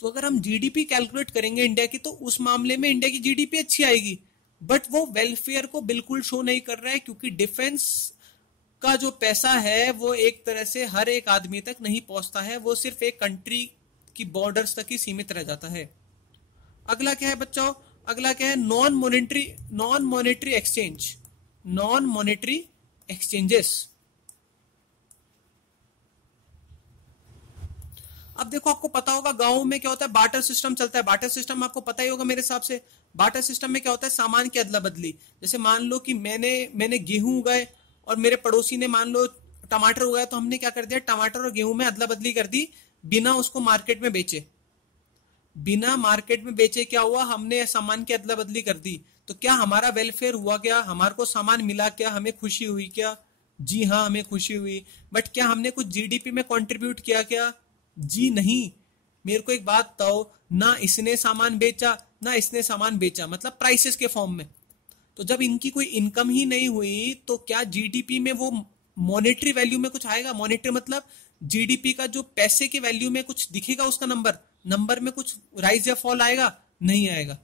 तो अगर हम जीडीपी कैलकुलेट करेंगे इंडिया की तो उस मामले में इंडिया की जीडीपी अच्छी आएगी, बट वो वेलफेयर को बिल्कुल शो नहीं कर रहा है, क्योंकि डिफेंस का जो पैसा है वो एक तरह से हर एक आदमी तक नहीं पहुंचता है, वो सिर्फ एक कंट्री की बॉर्डर्स तक ही सीमित रह जाता है। अगला क्या है बच्चों? अगला क्या है, non monetary exchange, non monetary exchanges. अब देखो, आपको पता होगा गांव में क्या होता है, बार्टर सिस्टम चलता है। बार्टर सिस्टम आपको पता ही होगा मेरे हिसाब से। बार्टर सिस्टम में क्या होता है, सामान की अदला बदली। जैसे मान लो कि मैंने गेहूं उगाए और मेरे पड़ोसी ने मान लो टमाटर उगाया, तो हमने क्या कर दिया, टमाटर और गेहूं में अदला बदली कर दी, बिना उसको मार्केट में बेचे। बिना मार्केट में बेचे क्या हुआ, हमने सामान की अदला बदली कर दी। तो क्या हमारा वेलफेयर हुआ? क्या हमारे को सामान मिला? क्या हमें खुशी हुई? क्या जी हाँ, हमें खुशी हुई। बट क्या हमने कुछ जीडीपी में कंट्रीब्यूट किया? क्या जी नहीं। मेरे को एक बात बताओ, ना इसने सामान बेचा ना इसने सामान बेचा, मतलब प्राइसेस के फॉर्म में। तो जब इनकी कोई इनकम ही नहीं हुई तो क्या जीडीपी में वो मॉनेटरी वैल्यू में कुछ आएगा? मॉनेटरी मतलब जीडीपी का जो पैसे के वैल्यू में कुछ दिखेगा, उसका नंबर में कुछ राइज या फॉल आएगा? नहीं आएगा।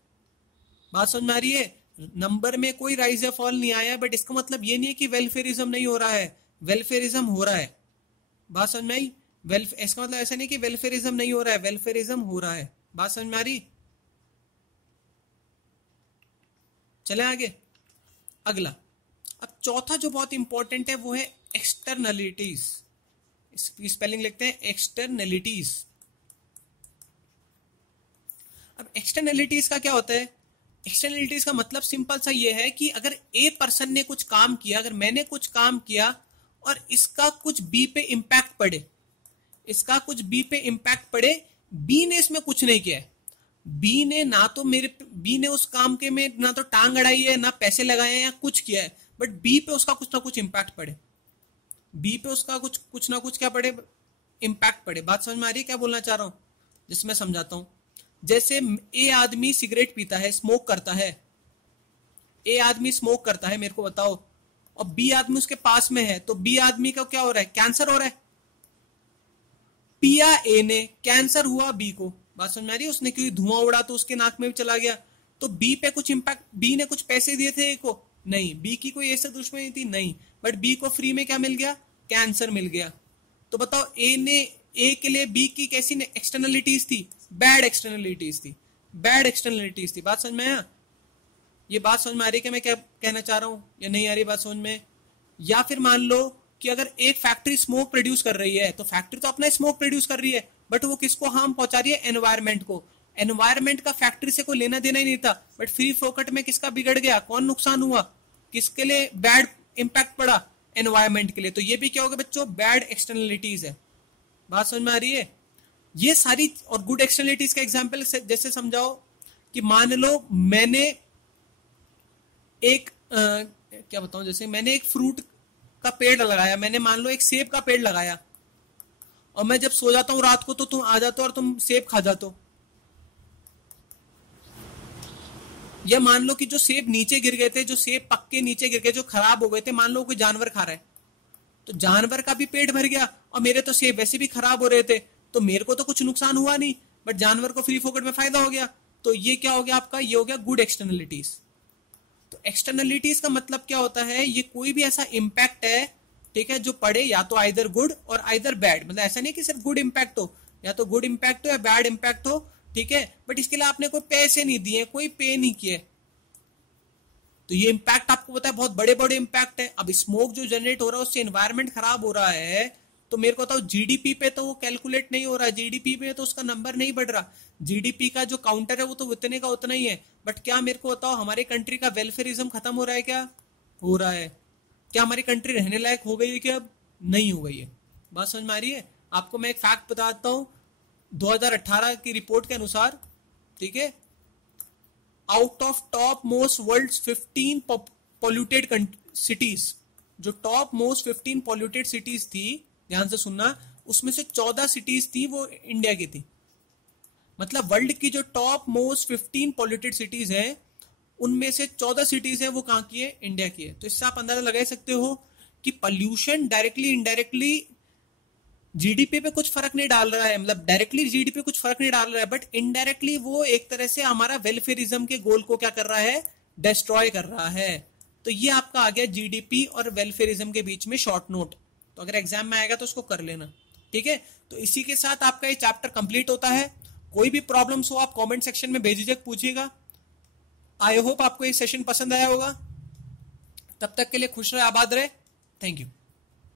बात समझ में आ रही है? नंबर में कोई राइज या फॉल नहीं आया, बट इसका मतलब ये नहीं है कि वेलफेयरिज्म नहीं हो रहा है, वेलफेयरिज्म हो रहा है। बात समझ में आई? इसका मतलब ऐसा नहीं कि वेलफेयरिज्म नहीं हो रहा है, वेलफेयरिज्म हो रहा है। बात समझ में आ रही? चले आगे। अगला, अब चौथा जो बहुत इंपॉर्टेंट है वो है एक्सटर्नलिटीज। इसकी स्पेलिंग लिखते हैं एक्सटर्नलिटीज। अब एक्सटर्नलिटीज का क्या होता है? एक्सटर्नलिटीज का मतलब सिंपल सा ये है कि अगर ए पर्सन ने कुछ काम किया, अगर मैंने कुछ काम किया और इसका कुछ बी पे इम्पैक्ट पड़े, इसका कुछ बी पे इम्पैक्ट पड़े, बी ने इसमें कुछ नहीं किया है, बी ने उस काम के में ना तो टांग अड़ाई है, ना पैसे लगाए हैं या कुछ किया है, बट बी पे उसका कुछ ना कुछ इम्पैक्ट पड़े, बी पे उसका कुछ ना कुछ क्या पड़े, इम्पैक्ट पड़े। बात समझ में आ रही है क्या बोलना चाह रहा हूं? जिसमें मैं समझाता हूं। जैसे ए आदमी सिगरेट पीता है, स्मोक करता है, ए आदमी स्मोक करता है, मेरे को बताओ, और बी आदमी उसके पास में है, तो बी आदमी का क्या हो रहा है? कैंसर हो रहा है। पिया ए ने, कैंसर हुआ बी को। बात समझ में आ रही है? उसने क्योंकि धुआं उड़ा तो उसके नाक में भी चला गया, तो बी पे कुछ इंपैक्ट, बी ने कुछ पैसे दिए थे ए को? नहीं। बी की कोई ऐसे दुश्मनी थी? नहीं। बट बी को फ्री में क्या मिल गया? कैंसर मिल गया। तो बताओ ए के लिए बी की कैसी एक्सटर्नलिटीज थी? बैड एक्सटर्नलिटीज थी, बैड एक्सटर्नलिटीज थी। बात समझ में आया? ये बात समझ में आ रही है कि मैं क्या कहना चाह रहा हूं या नहीं आ रही बात समझ में? या फिर मान लो कि अगर एक फैक्ट्री स्मोक प्रोड्यूस कर रही है, तो फैक्ट्री तो अपना स्मोक प्रोड्यूस कर रही है, बट वो किसको हार्म पहुंचा रही है? एनवायरमेंट को। एनवायरमेंट का फैक्ट्री से कोई लेना देना ही नहीं था, बट फ्री फोकट में किसका बिगड़ गया? कौन नुकसान हुआ? किसके लिए बैड इंपैक्ट पड़ा? एनवायरमेंट के लिए। तो ये भी क्या होगा बच्चों? बैड एक्सटर्नलिटीज है। बात समझ में आ रही है? ये सारी, और गुड एक्सटर्नलिटीज का एग्जांपल जैसे समझाओ कि मान लो मैंने एक क्या बताऊं, जैसे मैंने एक फ्रूट का पेड़ लगाया, मैंने मान लो एक सेब का पेड़ लगाया, और मैं जब सो जाता हूं रात को तो तुम आ जाते हो और तुम सेब खा जाते हो। या मान लो कि जो सेब नीचे गिर गए थे, जो सेब पक के नीचे गिर गए, जो खराब हो गए थे, मान लो कोई जानवर खा रहा है, तो जानवर का भी पेट भर गया और मेरे तो सेब वैसे भी खराब हो रहे थे, तो मेरे को तो कुछ नुकसान हुआ नहीं, बट जानवर को फ्री फोकट में फायदा हो गया। तो ये क्या हो गया आपका, ये हो गया गुड एक्सटर्नलिटीज। तो एक्सटर्नलिटीज का मतलब क्या होता है, ये कोई भी ऐसा इम्पैक्ट है, ठीक है, जो पड़े या तो आइदर गुड और आइदर बैड, मतलब ऐसा नहीं कि सिर्फ गुड इम्पैक्ट हो, या तो गुड इम्पैक्ट हो या बैड इम्पैक्ट हो, ठीक है, बट इसके लिए आपने कोई पैसे नहीं दिए, कोई पे नहीं किए। तो ये इम्पैक्ट आपको पता है बहुत बड़े बड़े इम्पैक्ट है। अब स्मोक जो जनरेट हो रहा है उससे एनवायरमेंट खराब हो रहा है, तो मेरे को बताओ जीडीपी पे तो वो कैलकुलेट नहीं हो रहा, जीडीपी पे तो उसका नंबर नहीं बढ़ रहा, जीडीपी का जो काउंटर है वो तो उतने का उतना ही है, बट क्या मेरे को बताओ हमारी कंट्री का वेलफेयरिज्म खत्म हो रहा है, क्या हो रहा है, क्या हमारी कंट्री रहने लायक हो गई है, क्या अब नहीं हो गई है। बात समझ में आ रही है। आपको मैं एक फैक्ट बताता हूं, 2018 की रिपोर्ट के अनुसार, ठीक है, out of top most world 15 polluted cities, जो टॉप मोस्ट 15 पॉल्यूटेड सिटीज थी, ध्यान से सुनना, उसमें से 14 सिटीज थी वो इंडिया की थी। मतलब वर्ल्ड की जो टॉप मोस्ट 15 पॉल्यूटेड सिटीज है उनमें से 14 सिटीज है वो कहां की है, इंडिया की है। तो इससे आप अंदाजा लगा सकते हो कि पॉल्यूशन डायरेक्टली इनडायरेक्टली जीडीपी पे कुछ फर्क नहीं डाल रहा है, मतलब डायरेक्टली जीडीपी पे कुछ फर्क नहीं डाल रहा है, बट इनडायरेक्टली वो एक तरह से हमारा वेलफेयरिज्म के गोल को क्या कर रहा है, डिस्ट्रॉय कर रहा है। तो ये आपका आ गया जीडीपी और वेलफेयरिज्म के बीच में शॉर्ट नोट, तो अगर एग्जाम में आएगा तो उसको कर लेना, ठीक है। तो इसी के साथ आपका ये चैप्टर कंप्लीट होता है। कोई भी प्रॉब्लम्स हो आप कमेंट सेक्शन में बेझिझक पूछिएगा। आई होप आपको ये सेशन पसंद आया होगा। तब तक के लिए खुश रहे, आबाद रहे। Thank you.